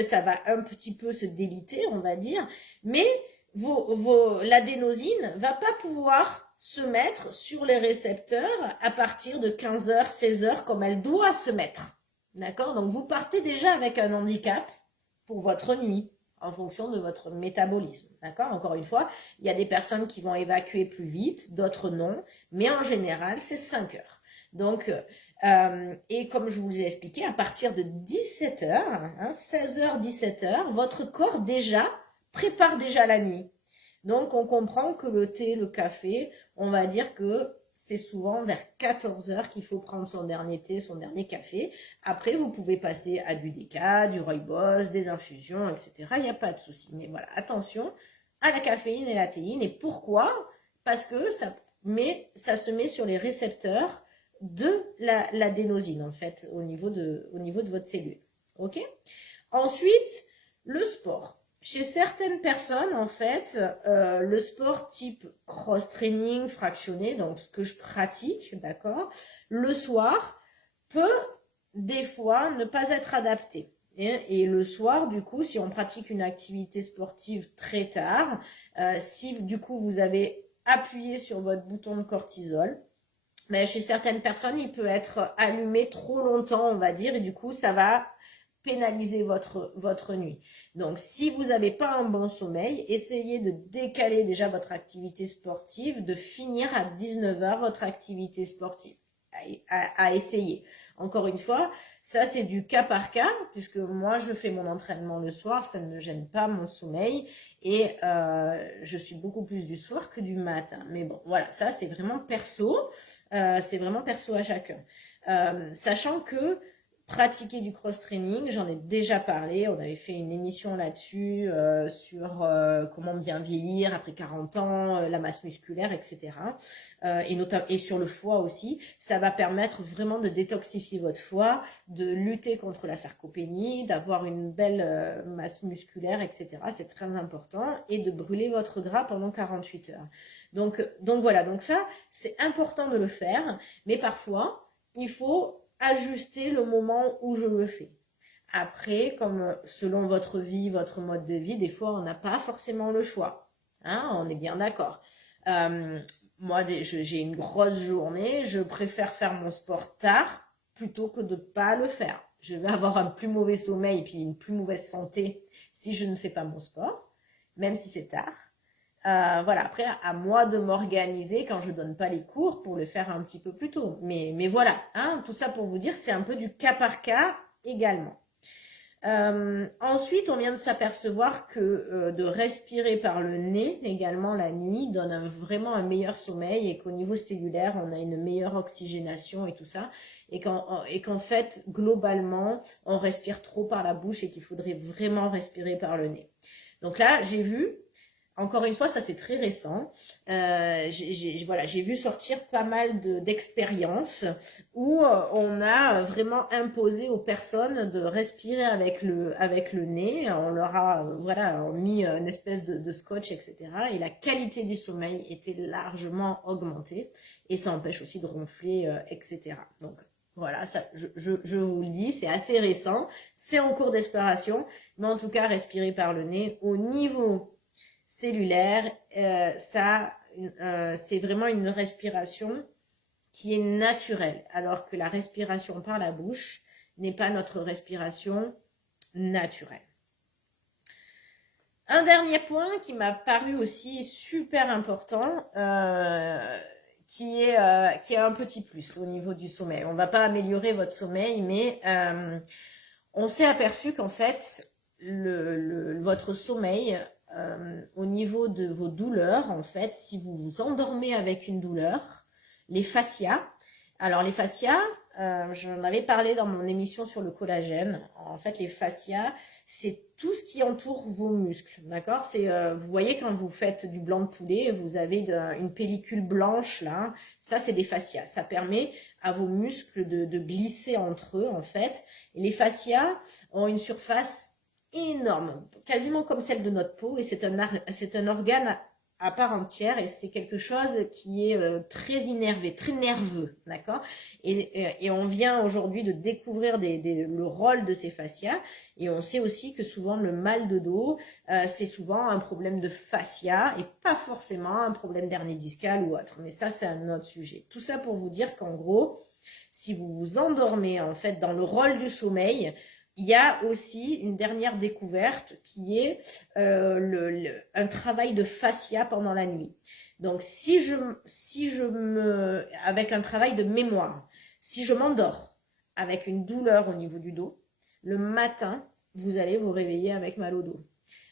ça va un petit peu se déliter, on va dire, mais l'adénosine va pas pouvoir se mettre sur les récepteurs à partir de 15 heures, 16 heures, comme elle doit se mettre. D'accord? Donc, vous partez déjà avec un handicap pour votre nuit, en fonction de votre métabolisme. D'accord? Encore une fois, il y a des personnes qui vont évacuer plus vite, d'autres non, mais en général, c'est 5 heures. Donc, et comme je vous ai expliqué, à partir de 17 heures, hein, 16 heures, 17 heures, votre corps déjà prépare déjà la nuit. Donc, on comprend que le thé, le café, on va dire que c'est souvent vers 14 heures qu'il faut prendre son dernier thé, son dernier café. Après, vous pouvez passer à du déca, du rooibos, des infusions, etc. Il n'y a pas de souci. Mais voilà, attention à la caféine et la théine. Et pourquoi? Parce que ça se met sur les récepteurs de l'adénosine, en fait, au niveau de votre cellule. Ok? Ensuite, le sport. Chez certaines personnes, en fait, le sport type cross-training fractionné, donc ce que je pratique, d'accord, le soir, peut des fois ne pas être adapté. Et le soir, du coup, si on pratique une activité sportive très tard, si du coup vous avez appuyé sur votre bouton de cortisol, mais chez certaines personnes, il peut être allumé trop longtemps, on va dire, et du coup, ça va pénaliser votre nuit. Donc, si vous n'avez pas un bon sommeil, essayez de décaler déjà votre activité sportive, de finir à 19 heures votre activité sportive, à essayer. Encore une fois, ça c'est du cas par cas, puisque moi je fais mon entraînement le soir, ça ne gêne pas mon sommeil, et je suis beaucoup plus du soir que du matin. Mais bon, voilà, ça c'est vraiment perso à chacun. Sachant que pratiquer du cross-training, j'en ai déjà parlé, on avait fait une émission là-dessus, sur comment bien vieillir après 40 ans, la masse musculaire, etc. Et sur le foie aussi, ça va permettre vraiment de détoxifier votre foie, de lutter contre la sarcopénie, d'avoir une belle masse musculaire, etc. C'est très important, et de brûler votre gras pendant 48 heures. Donc voilà, donc ça, c'est important de le faire, mais parfois, il faut ajuster le moment où je le fais. Après, comme selon votre vie, votre mode de vie, des fois, on n'a pas forcément le choix. Hein, on est bien d'accord. Moi, j'ai une grosse journée, je préfère faire mon sport tard plutôt que de ne pas le faire. Je vais avoir un plus mauvais sommeil et puis une plus mauvaise santé si je ne fais pas mon sport, même si c'est tard. Voilà, après, à moi de m'organiser quand je donne pas les cours pour le faire un petit peu plus tôt. Mais voilà, hein, tout ça pour vous dire, c'est un peu du cas par cas également. Ensuite, on vient de s'apercevoir que de respirer par le nez également la nuit donne vraiment un meilleur sommeil et qu'au niveau cellulaire, on a une meilleure oxygénation et tout ça. Et qu'en fait, globalement, on respire trop par la bouche et qu'il faudrait vraiment respirer par le nez. Donc là, j'ai vu, encore une fois, ça c'est très récent, voilà, j'ai vu sortir pas mal d'expériences où on a vraiment imposé aux personnes de respirer avec le nez, on leur a voilà, mis une espèce de scotch, etc. Et la qualité du sommeil était largement augmentée et ça empêche aussi de ronfler, etc. Donc voilà, ça, je vous le dis, c'est assez récent, c'est en cours d'exploration, mais en tout cas, respirer par le nez au niveau cellulaire, c'est vraiment une respiration qui est naturelle, alors que la respiration par la bouche n'est pas notre respiration naturelle. Un dernier point qui m'a paru aussi super important, qui est un petit plus au niveau du sommeil. On ne va pas améliorer votre sommeil, mais on s'est aperçu qu'en fait, votre sommeil, au niveau de vos douleurs, en fait, si vous vous endormez avec une douleur, les fascias, alors les fascias, j'en avais parlé dans mon émission sur le collagène, en fait les fascias, c'est tout ce qui entoure vos muscles, d'accord? Vous voyez quand vous faites du blanc de poulet, vous avez une pellicule blanche là, ça c'est des fascias, ça permet à vos muscles de glisser entre eux en fait, et les fascias ont une surface énorme, quasiment comme celle de notre peau, et c'est un organe à part entière, et c'est quelque chose qui est très innervé, très nerveux, d'accord, et on vient aujourd'hui de découvrir le rôle de ces fascias, et on sait aussi que souvent le mal de dos, c'est souvent un problème de fascia, et pas forcément un problème d'hernie discale ou autre, mais ça c'est un autre sujet. Tout ça pour vous dire qu'en gros, si vous vous endormez en fait dans le rôle du sommeil, il y a aussi une dernière découverte qui est un travail de fascia pendant la nuit. Donc avec un travail de mémoire, si je m'endors avec une douleur au niveau du dos, le matin, vous allez vous réveiller avec mal au dos.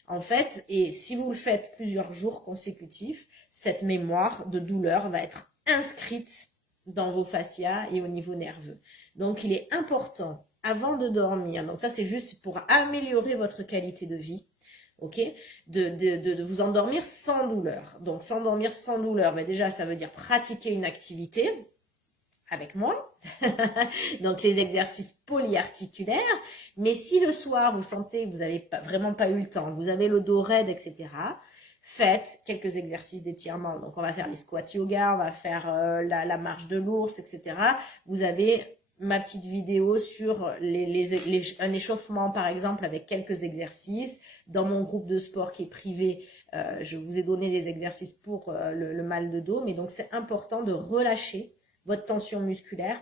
En fait, et si vous le faites plusieurs jours consécutifs, cette mémoire de douleur va être inscrite dans vos fascias et au niveau nerveux. Donc, il est important avant de dormir, donc ça c'est juste pour améliorer votre qualité de vie, ok, de vous endormir sans douleur. Donc s'endormir sans douleur, mais déjà ça veut dire pratiquer une activité avec moi, donc les exercices polyarticulaires, mais si le soir vous sentez que vous n'avez vraiment pas eu le temps, vous avez le dos raide, etc., faites quelques exercices d'étirement. Donc on va faire les squats yoga, on va faire la marche de l'ours, etc. Vous avez ma petite vidéo sur un échauffement par exemple avec quelques exercices. Dans mon groupe de sport qui est privé, je vous ai donné des exercices pour le mal de dos, mais donc c'est important de relâcher votre tension musculaire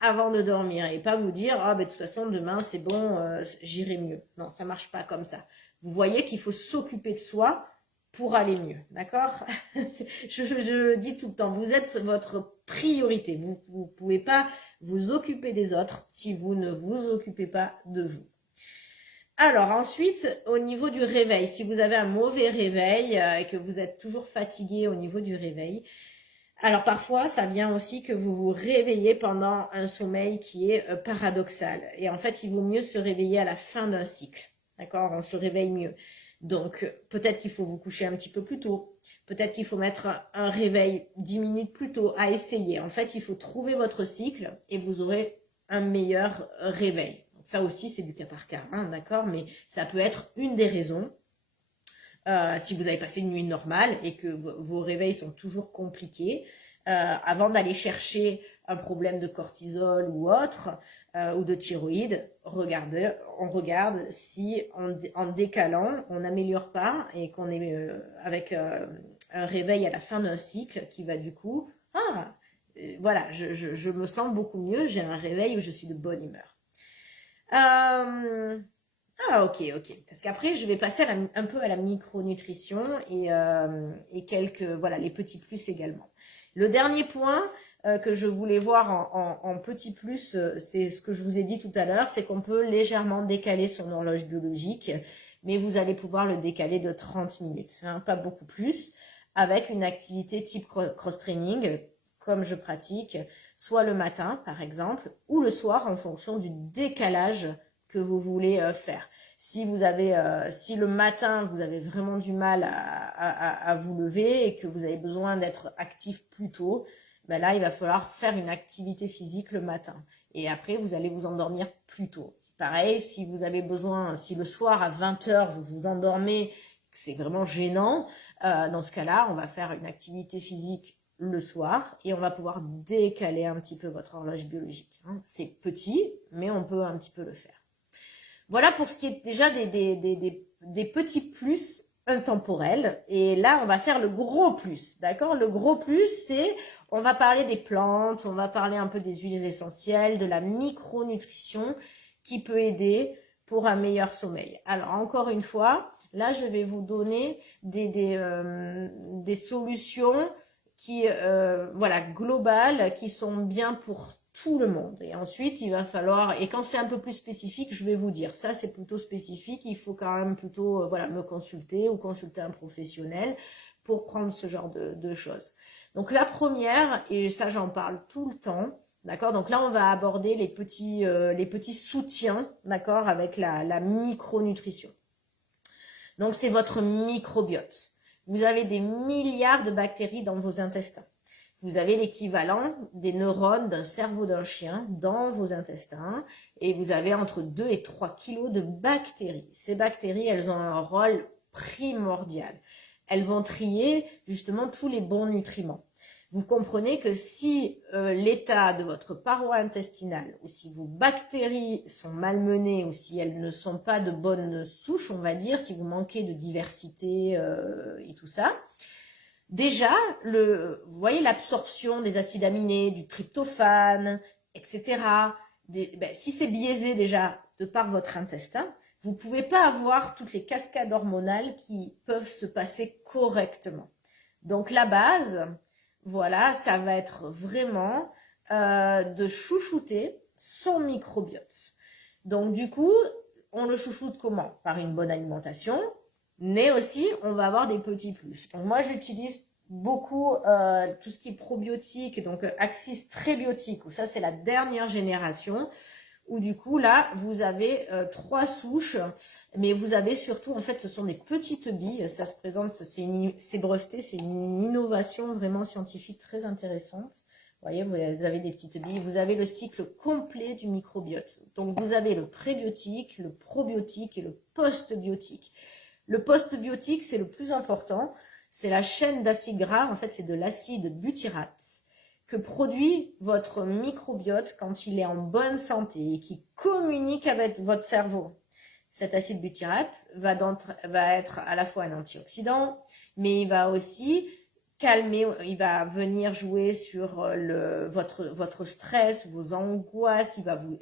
avant de dormir et pas vous dire ah ben de toute façon demain c'est bon, j'irai mieux. Non, ça marche pas comme ça. Vous voyez qu'il faut s'occuper de soi pour aller mieux, d'accord? je dis tout le temps, vous êtes votre priorité. Vous pouvez pas vous occuper des autres si vous ne vous occupez pas de vous. Alors ensuite, au niveau du réveil, si vous avez un mauvais réveil et que vous êtes toujours fatigué au niveau du réveil, Alors parfois, ça vient aussi que vous vous réveillez pendant un sommeil qui est paradoxal. Et en fait, il vaut mieux se réveiller à la fin d'un cycle. D'accord? On se réveille mieux. Donc peut-être qu'il faut vous coucher un petit peu plus tôt. Peut-être qu'il faut mettre un réveil 10 minutes plus tôt à essayer. En fait, il faut trouver votre cycle et vous aurez un meilleur réveil. Donc, ça aussi, c'est du cas par cas, hein, d'accord? Mais ça peut être une des raisons. Si vous avez passé une nuit normale et que vos réveils sont toujours compliqués, avant d'aller chercher un problème de cortisol ou autre, ou de thyroïde, on regarde si en décalant, on n'améliore pas et qu'on est avec un réveil à la fin d'un cycle qui va du coup, voilà, je me sens beaucoup mieux, j'ai un réveil où je suis de bonne humeur. Ok, ok. Parce qu'après, je vais passer un peu à la micronutrition et quelques, voilà, les petits plus également. Le dernier point que je voulais voir en petit plus, c'est ce que je vous ai dit tout à l'heure, c'est qu'on peut légèrement décaler son horloge biologique, mais vous allez pouvoir le décaler de 30 minutes, hein, pas beaucoup plus, avec une activité type cross-training, comme je pratique, soit le matin, par exemple, ou le soir, en fonction du décalage que vous voulez faire. Si le matin vous avez vraiment du mal à vous lever et que vous avez besoin d'être actif plus tôt, ben là il va falloir faire une activité physique le matin. Et après vous allez vous endormir plus tôt. Pareil, si vous avez besoin, si le soir à 20h vous vous endormez, c'est vraiment gênant, dans ce cas-là, on va faire une activité physique le soir et on va pouvoir décaler un petit peu votre horloge biologique. C'est petit, mais on peut un petit peu le faire. Voilà pour ce qui est déjà des petits plus intemporels. Et là, on va faire le gros plus, d'accord? Le gros plus, c'est, on va parler des plantes, on va parler un peu des huiles essentielles, de la micronutrition qui peut aider pour un meilleur sommeil. Alors, encore une fois, là, je vais vous donner des solutions qui, voilà, globales, qui sont bien pour tout le monde. Et ensuite, il va falloir, et quand c'est un peu plus spécifique, je vais vous dire, ça c'est plutôt spécifique, il faut quand même plutôt voilà, me consulter ou consulter un professionnel pour prendre ce genre de choses. Donc la première, et ça j'en parle tout le temps, d'accord, donc là on va aborder les petits soutiens, d'accord, avec la micronutrition. Donc c'est votre microbiote. Vous avez des milliards de bactéries dans vos intestins. Vous avez l'équivalent des neurones d'un cerveau d'un chien dans vos intestins et vous avez entre 2 et 3 kilos de bactéries. Ces bactéries, elles ont un rôle primordial. Elles vont trier justement tous les bons nutriments. Vous comprenez que si l'état de votre paroi intestinale ou si vos bactéries sont malmenées ou si elles ne sont pas de bonne souche, on va dire, si vous manquez de diversité et tout ça, déjà, vous voyez l'absorption des acides aminés, du tryptophane, etc. Si c'est biaisé déjà de par votre intestin, vous ne pouvez pas avoir toutes les cascades hormonales qui peuvent se passer correctement. Donc la base, voilà, ça va être vraiment de chouchouter son microbiote. Donc du coup, on le chouchoute comment? Par une bonne alimentation, mais aussi on va avoir des petits plus. Donc moi j'utilise beaucoup tout ce qui est probiotique, donc Axis Trébiotique, ça c'est la dernière génération, où du coup là vous avez 3 souches, mais vous avez surtout, en fait ce sont des petites billes, ça se présente, c'est breveté, c'est une innovation vraiment scientifique très intéressante. Vous voyez, vous avez des petites billes, vous avez le cycle complet du microbiote. Donc vous avez le prébiotique, le probiotique et le postbiotique. Le postbiotique, c'est le plus important, c'est la chaîne d'acides gras, en fait c'est de l'acide butyrate que produit votre microbiote quand il est en bonne santé et qui communique avec votre cerveau. Cet acide butyrate va être à la fois un antioxydant, mais il va aussi calmer, il va venir jouer sur votre stress, vos angoisses,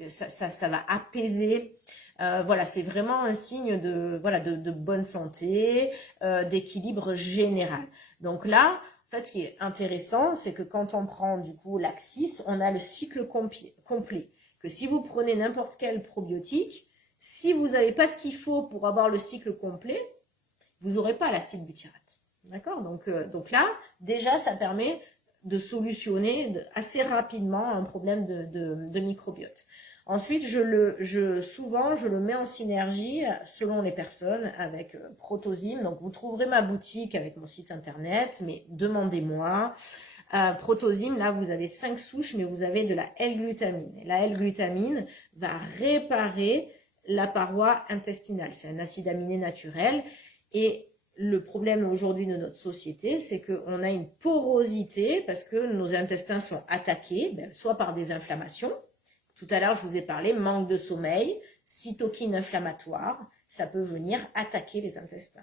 ça va apaiser. Voilà, c'est vraiment un signe de bonne santé, d'équilibre général. Donc là, en fait, ce qui est intéressant, c'est que quand on prend du coup l'Axis, on a le cycle complet. Que si vous prenez n'importe quel probiotique, si vous n'avez pas ce qu'il faut pour avoir le cycle complet, vous n'aurez pas l'acide butyrate. D'accord, donc là, déjà, ça permet de solutionner assez rapidement un problème de microbiote. Ensuite, souvent, je le mets en synergie selon les personnes avec Protozym. Donc, vous trouverez ma boutique avec mon site internet, mais demandez-moi. Protozym, là, vous avez 5 souches, mais vous avez de la L-glutamine. Et la L-glutamine va réparer la paroi intestinale. C'est un acide aminé naturel. Et le problème aujourd'hui de notre société, c'est qu'on a une porosité parce que nos intestins sont attaqués, soit par des inflammations. Tout à l'heure, je vous ai parlé, manque de sommeil, cytokines inflammatoires, ça peut venir attaquer les intestins.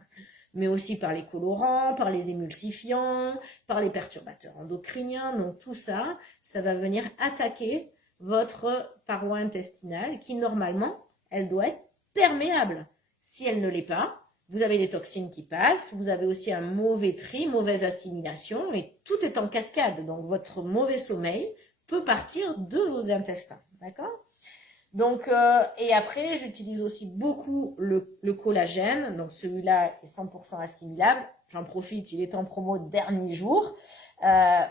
Mais aussi par les colorants, par les émulsifiants, par les perturbateurs endocriniens. Donc tout ça, ça va venir attaquer votre paroi intestinale qui, normalement, elle doit être perméable. Si elle ne l'est pas, vous avez des toxines qui passent, vous avez aussi un mauvais tri, mauvaise assimilation, et tout est en cascade. Donc votre mauvais sommeil peut partir de vos intestins. D'accord ? Donc, et après, j'utilise aussi beaucoup le collagène. Donc, celui-là est 100% assimilable. J'en profite, il est en promo dernier jour.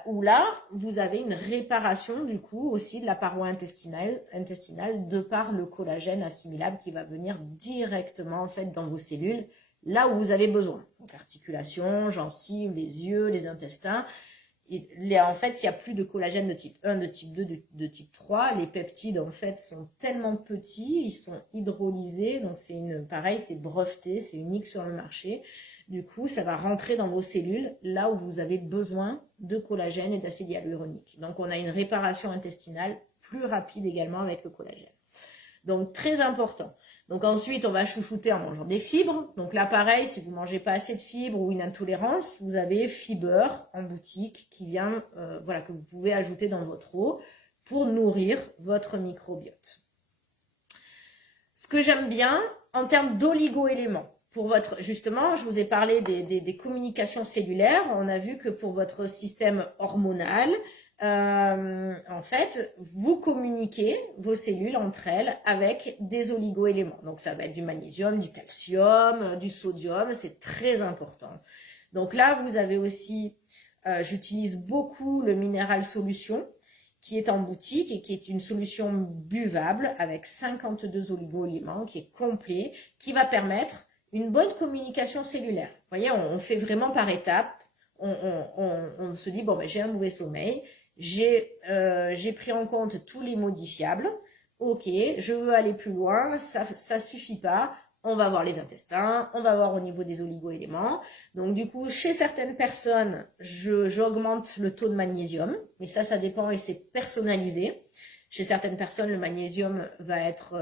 Où là, vous avez une réparation du coup aussi de la paroi intestinale de par le collagène assimilable qui va venir directement en fait dans vos cellules, là où vous avez besoin. Donc, articulations, gencives, les yeux, les intestins. En fait, il n'y a plus de collagène de type 1, de type 2, de type 3. Les peptides, en fait, sont tellement petits, ils sont hydrolysés. Donc, pareil, c'est breveté, c'est unique sur le marché. Du coup, ça va rentrer dans vos cellules, là où vous avez besoin de collagène et d'acide hyaluronique. Donc, on a une réparation intestinale plus rapide également avec le collagène. Donc, très important. Donc ensuite, on va chouchouter en mangeant des fibres. Donc là, pareil, si vous ne mangez pas assez de fibres ou une intolérance, vous avez Fiber en boutique qui vient, que vous pouvez ajouter dans votre eau pour nourrir votre microbiote. Ce que j'aime bien en termes d'oligo-éléments, justement, je vous ai parlé des communications cellulaires. On a vu que pour votre système hormonal, en fait, vous communiquez vos cellules entre elles avec des oligo-éléments. Donc, ça va être du magnésium, du calcium, du sodium, c'est très important. Donc là, vous avez aussi, j'utilise beaucoup le minéral solution qui est en boutique et qui est une solution buvable avec 52 oligo-éléments, qui est complet, qui va permettre une bonne communication cellulaire. Vous voyez, on fait vraiment par étapes. On se dit, bon, j'ai un mauvais sommeil. J'ai pris en compte tous les modifiables. Ok, je veux aller plus loin, ça suffit pas. On va voir les intestins, on va voir au niveau des oligo-éléments. Donc du coup, chez certaines personnes, j'augmente le taux de magnésium, mais ça dépend et c'est personnalisé. Chez certaines personnes, le magnésium va être,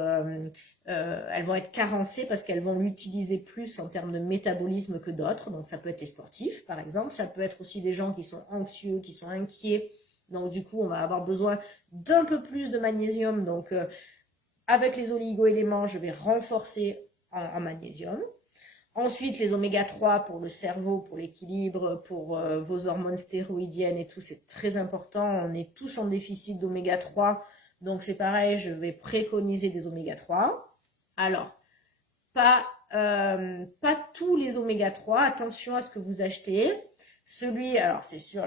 elles vont être carencées parce qu'elles vont l'utiliser plus en termes de métabolisme que d'autres. Donc ça peut être les sportifs, par exemple. Ça peut être aussi des gens qui sont anxieux, qui sont inquiets. Donc du coup, on va avoir besoin d'un peu plus de magnésium. Donc avec les oligo-éléments, je vais renforcer en magnésium. Ensuite, les oméga 3 pour le cerveau, pour l'équilibre, pour vos hormones stéroïdiennes et tout, c'est très important. On est tous en déficit d'oméga 3. Donc c'est pareil, je vais préconiser des oméga 3. Alors, pas tous les oméga 3. Attention à ce que vous achetez. Alors c'est sûr,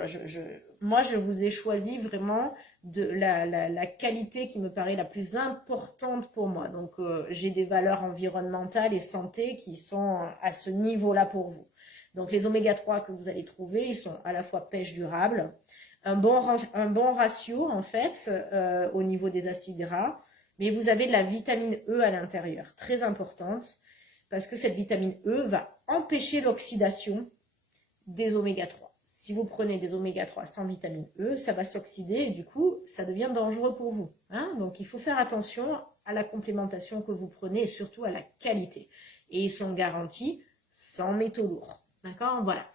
moi je vous ai choisi vraiment de la qualité qui me paraît la plus importante pour moi. Donc j'ai des valeurs environnementales et santé qui sont à ce niveau-là pour vous. Donc les oméga 3 que vous allez trouver, ils sont à la fois pêche durable, un bon ratio en fait au niveau des acides gras, mais vous avez de la vitamine E à l'intérieur, très importante, parce que cette vitamine E va empêcher l'oxydation des oméga 3. Si vous prenez des oméga 3 sans vitamine E, ça va s'oxyder et du coup, ça devient dangereux pour vous. Donc, il faut faire attention à la complémentation que vous prenez et surtout à la qualité. Et ils sont garantis sans métaux lourds. D'accord ? Voilà.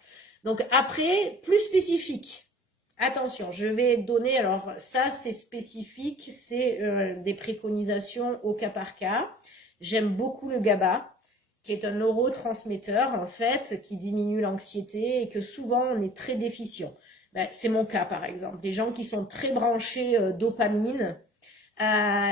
Donc, après, plus spécifique. Attention, je vais donner, alors ça c'est spécifique, c'est des préconisations au cas par cas. J'aime beaucoup le GABA, qui est un neurotransmetteur, en fait, qui diminue l'anxiété et que souvent, on est très déficient. C'est mon cas, par exemple. Les gens qui sont très branchés dopamine,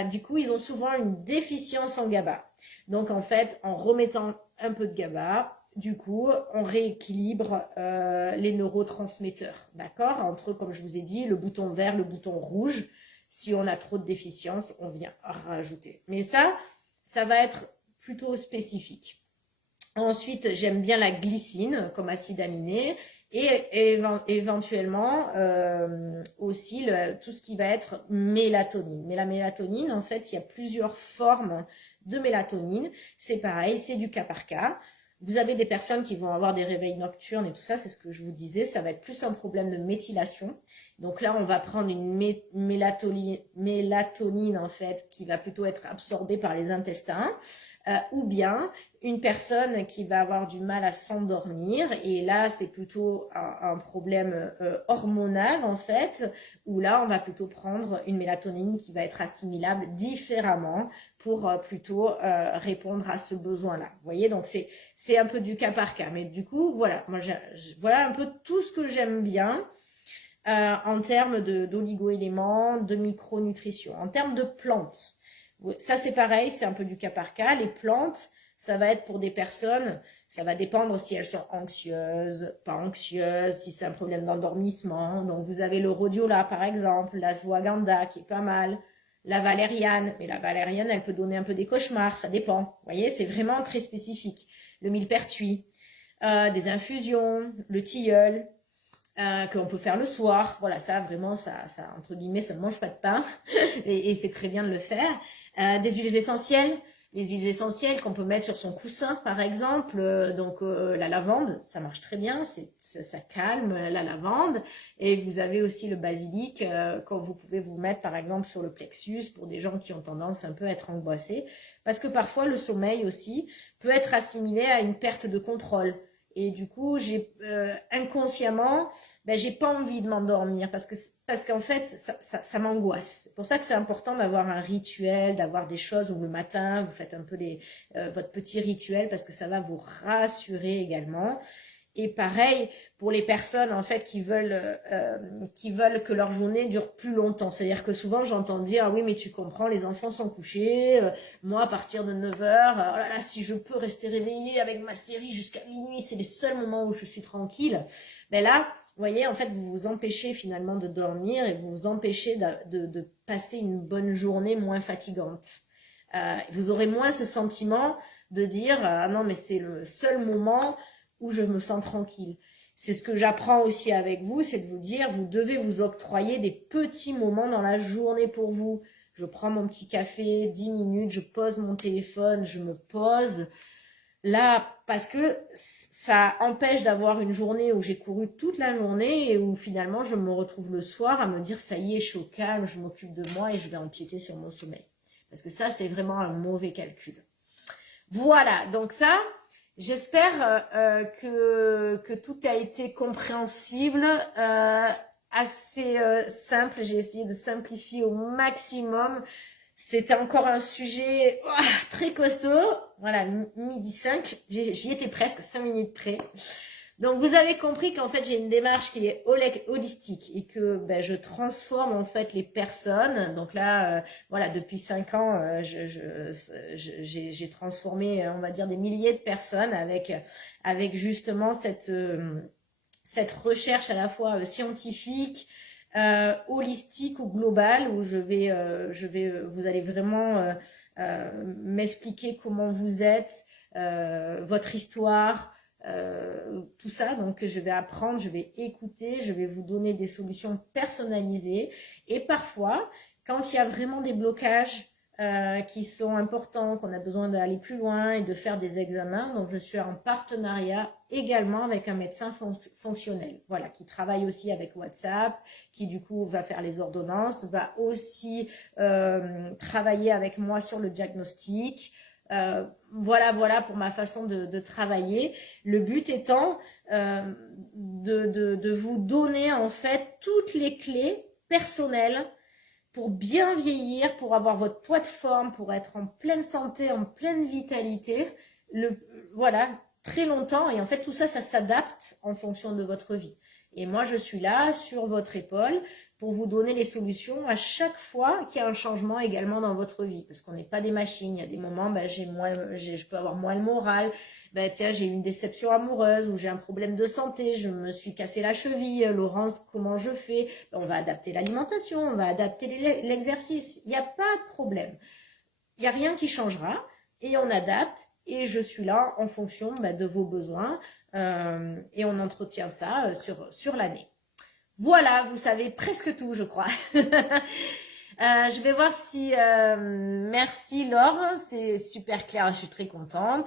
du coup, ils ont souvent une déficience en GABA. Donc, en fait, en remettant un peu de GABA, du coup, on rééquilibre les neurotransmetteurs, d'accord? Entre, comme je vous ai dit, le bouton vert, le bouton rouge. Si on a trop de déficience, on vient rajouter. Mais ça va être plutôt spécifique. Ensuite, j'aime bien la glycine comme acide aminé et éventuellement aussi tout ce qui va être mélatonine. Mais la mélatonine, en fait, il y a plusieurs formes de mélatonine. C'est pareil, c'est du cas par cas. Vous avez des personnes qui vont avoir des réveils nocturnes et tout ça, c'est ce que je vous disais, ça va être plus un problème de méthylation. Donc là, on va prendre une mélatonine en fait qui va plutôt être absorbée par les intestins. Ou bien une personne qui va avoir du mal à s'endormir et là c'est plutôt un problème hormonal en fait, où là on va plutôt prendre une mélatonine qui va être assimilable différemment pour plutôt répondre à ce besoin-là. Vous voyez, donc c'est un peu du cas par cas, mais du coup voilà, moi voilà un peu tout ce que j'aime bien. En termes d'oligo-éléments, de micronutrition, en termes de plantes. Ça, c'est pareil, c'est un peu du cas par cas. Les plantes, ça va être pour des personnes, ça va dépendre si elles sont anxieuses, pas anxieuses, si c'est un problème d'endormissement. Donc, vous avez le rhodiola, par exemple, la ashwagandha, qui est pas mal, la valériane. Mais la valériane, elle peut donner un peu des cauchemars, ça dépend. Vous voyez, c'est vraiment très spécifique. Le millepertuis, des infusions, le tilleul, qu'on peut faire le soir. Voilà, ça, vraiment, ça entre guillemets, ça ne mange pas de pain. et c'est très bien de le faire. Des huiles essentielles. Les huiles essentielles qu'on peut mettre sur son coussin, par exemple. Donc, la lavande, ça marche très bien. Ça calme la lavande. Et vous avez aussi le basilic, quand vous pouvez vous mettre, par exemple, sur le plexus pour des gens qui ont tendance un peu à être angoissés. Parce que parfois, le sommeil aussi peut être assimilé à une perte de contrôle. Et du coup, inconsciemment, j'ai pas envie de m'endormir parce qu'en fait, ça m'angoisse. C'est pour ça que c'est important d'avoir un rituel, d'avoir des choses où le matin, vous faites un peu votre petit rituel parce que ça va vous rassurer également. Et pareil pour les personnes en fait qui veulent que leur journée dure plus longtemps. C'est-à-dire que souvent j'entends dire ah oui mais tu comprends les enfants sont couchés, moi à partir de 9h, oh là là si je peux rester réveillée avec ma série jusqu'à minuit, c'est les seuls moments où je suis tranquille. Mais là, vous voyez en fait vous vous empêchez finalement de dormir et vous vous empêchez de passer une bonne journée moins fatigante. Vous aurez moins ce sentiment de dire ah non mais c'est le seul moment où je me sens tranquille. C'est ce que j'apprends aussi avec vous, c'est de vous dire, vous devez vous octroyer des petits moments dans la journée pour vous. Je prends mon petit café, 10 minutes, je pose mon téléphone, je me pose. Là, parce que ça empêche d'avoir une journée où j'ai couru toute la journée et où finalement je me retrouve le soir à me dire, ça y est, je suis au calme, je m'occupe de moi et je vais empiéter sur mon sommeil. Parce que ça, c'est vraiment un mauvais calcul. Voilà, donc ça, j'espère que tout a été compréhensible, assez simple. J'ai essayé de simplifier au maximum. C'était encore un sujet très costaud. Voilà, midi 5, j'y étais presque, 5 minutes près. Donc vous avez compris qu'en fait j'ai une démarche qui est holistique et que je transforme en fait les personnes. Donc là, voilà, depuis 5 ans, j'ai transformé, on va dire, des milliers de personnes avec justement cette recherche à la fois scientifique, holistique ou globale, où vous allez vraiment m'expliquer comment vous êtes, votre histoire. Tout ça, donc je vais apprendre, je vais écouter, je vais vous donner des solutions personnalisées et parfois quand il y a vraiment des blocages qui sont importants, qu'on a besoin d'aller plus loin et de faire des examens, donc je suis en partenariat également avec un médecin fonctionnel, voilà, qui travaille aussi avec WhatsApp, qui du coup va faire les ordonnances, va aussi travailler avec moi sur le diagnostic. Voilà pour ma façon de travailler. Le but étant de vous donner en fait toutes les clés personnelles pour bien vieillir, pour avoir votre poids de forme, pour être en pleine santé, en pleine vitalité, voilà, très longtemps. Et en fait, tout ça, ça s'adapte en fonction de votre vie. Et moi, je suis là, sur votre épaule, pour vous donner les solutions à chaque fois qu'il y a un changement également dans votre vie. Parce qu'on n'est pas des machines. Il y a des moments, ben, je peux avoir moins le moral. Ben, tiens, j'ai eu une déception amoureuse ou j'ai un problème de santé, je me suis cassé la cheville. Laurence, comment je fais? Ben, on va adapter l'alimentation, on va adapter l'exercice. Il n'y a pas de problème. Il n'y a rien qui changera et on adapte. Et je suis là en fonction de vos besoins et on entretient ça sur l'année. Voilà, vous savez presque tout, je crois. Je vais voir si... merci Laure, c'est super clair, je suis très contente.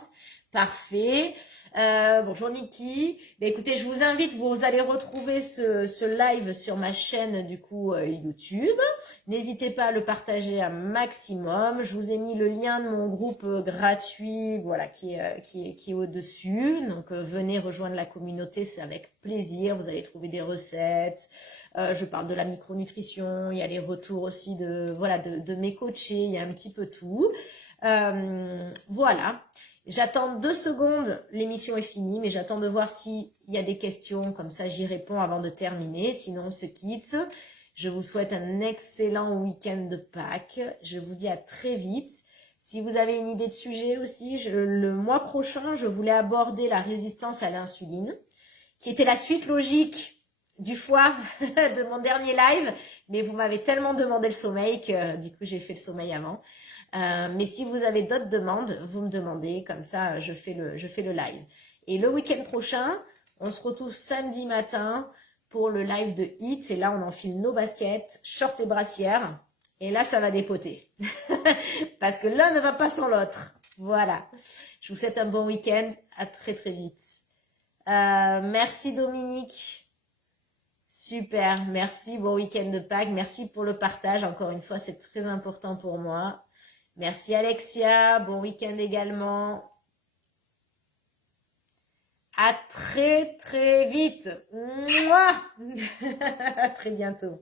Parfait. Bonjour Niki. Écoutez, je vous invite, vous allez retrouver ce live sur ma chaîne du coup YouTube. N'hésitez pas à le partager un maximum. Je vous ai mis le lien de mon groupe gratuit, voilà, qui est au-dessus. Donc venez rejoindre la communauté, c'est avec plaisir. Vous allez trouver des recettes. Je parle de la micronutrition. Il y a les retours aussi de mes coachés. Il y a un petit peu tout. Voilà. J'attends 2 secondes, l'émission est finie, mais j'attends de voir s'il y a des questions, comme ça j'y réponds avant de terminer, sinon on se quitte. Je vous souhaite un excellent week-end de Pâques, je vous dis à très vite. Si vous avez une idée de sujet aussi, le mois prochain, je voulais aborder la résistance à l'insuline, qui était la suite logique du foie de mon dernier live, mais vous m'avez tellement demandé le sommeil que du coup j'ai fait le sommeil avant. Mais si vous avez d'autres demandes, vous me demandez, comme ça je fais le live. Et le week-end prochain, on se retrouve samedi matin pour le live de HIIT. Et là, on enfile nos baskets, shorts et brassières. Et là, ça va dépoter. Parce que l'un ne va pas sans l'autre. Voilà. Je vous souhaite un bon week-end. À très très vite. Merci Dominique. Super. Merci. Bon week-end de Pâques. Merci pour le partage. Encore une fois, c'est très important pour moi. Merci Alexia, bon week-end également. À très très vite. Mouah. À très bientôt.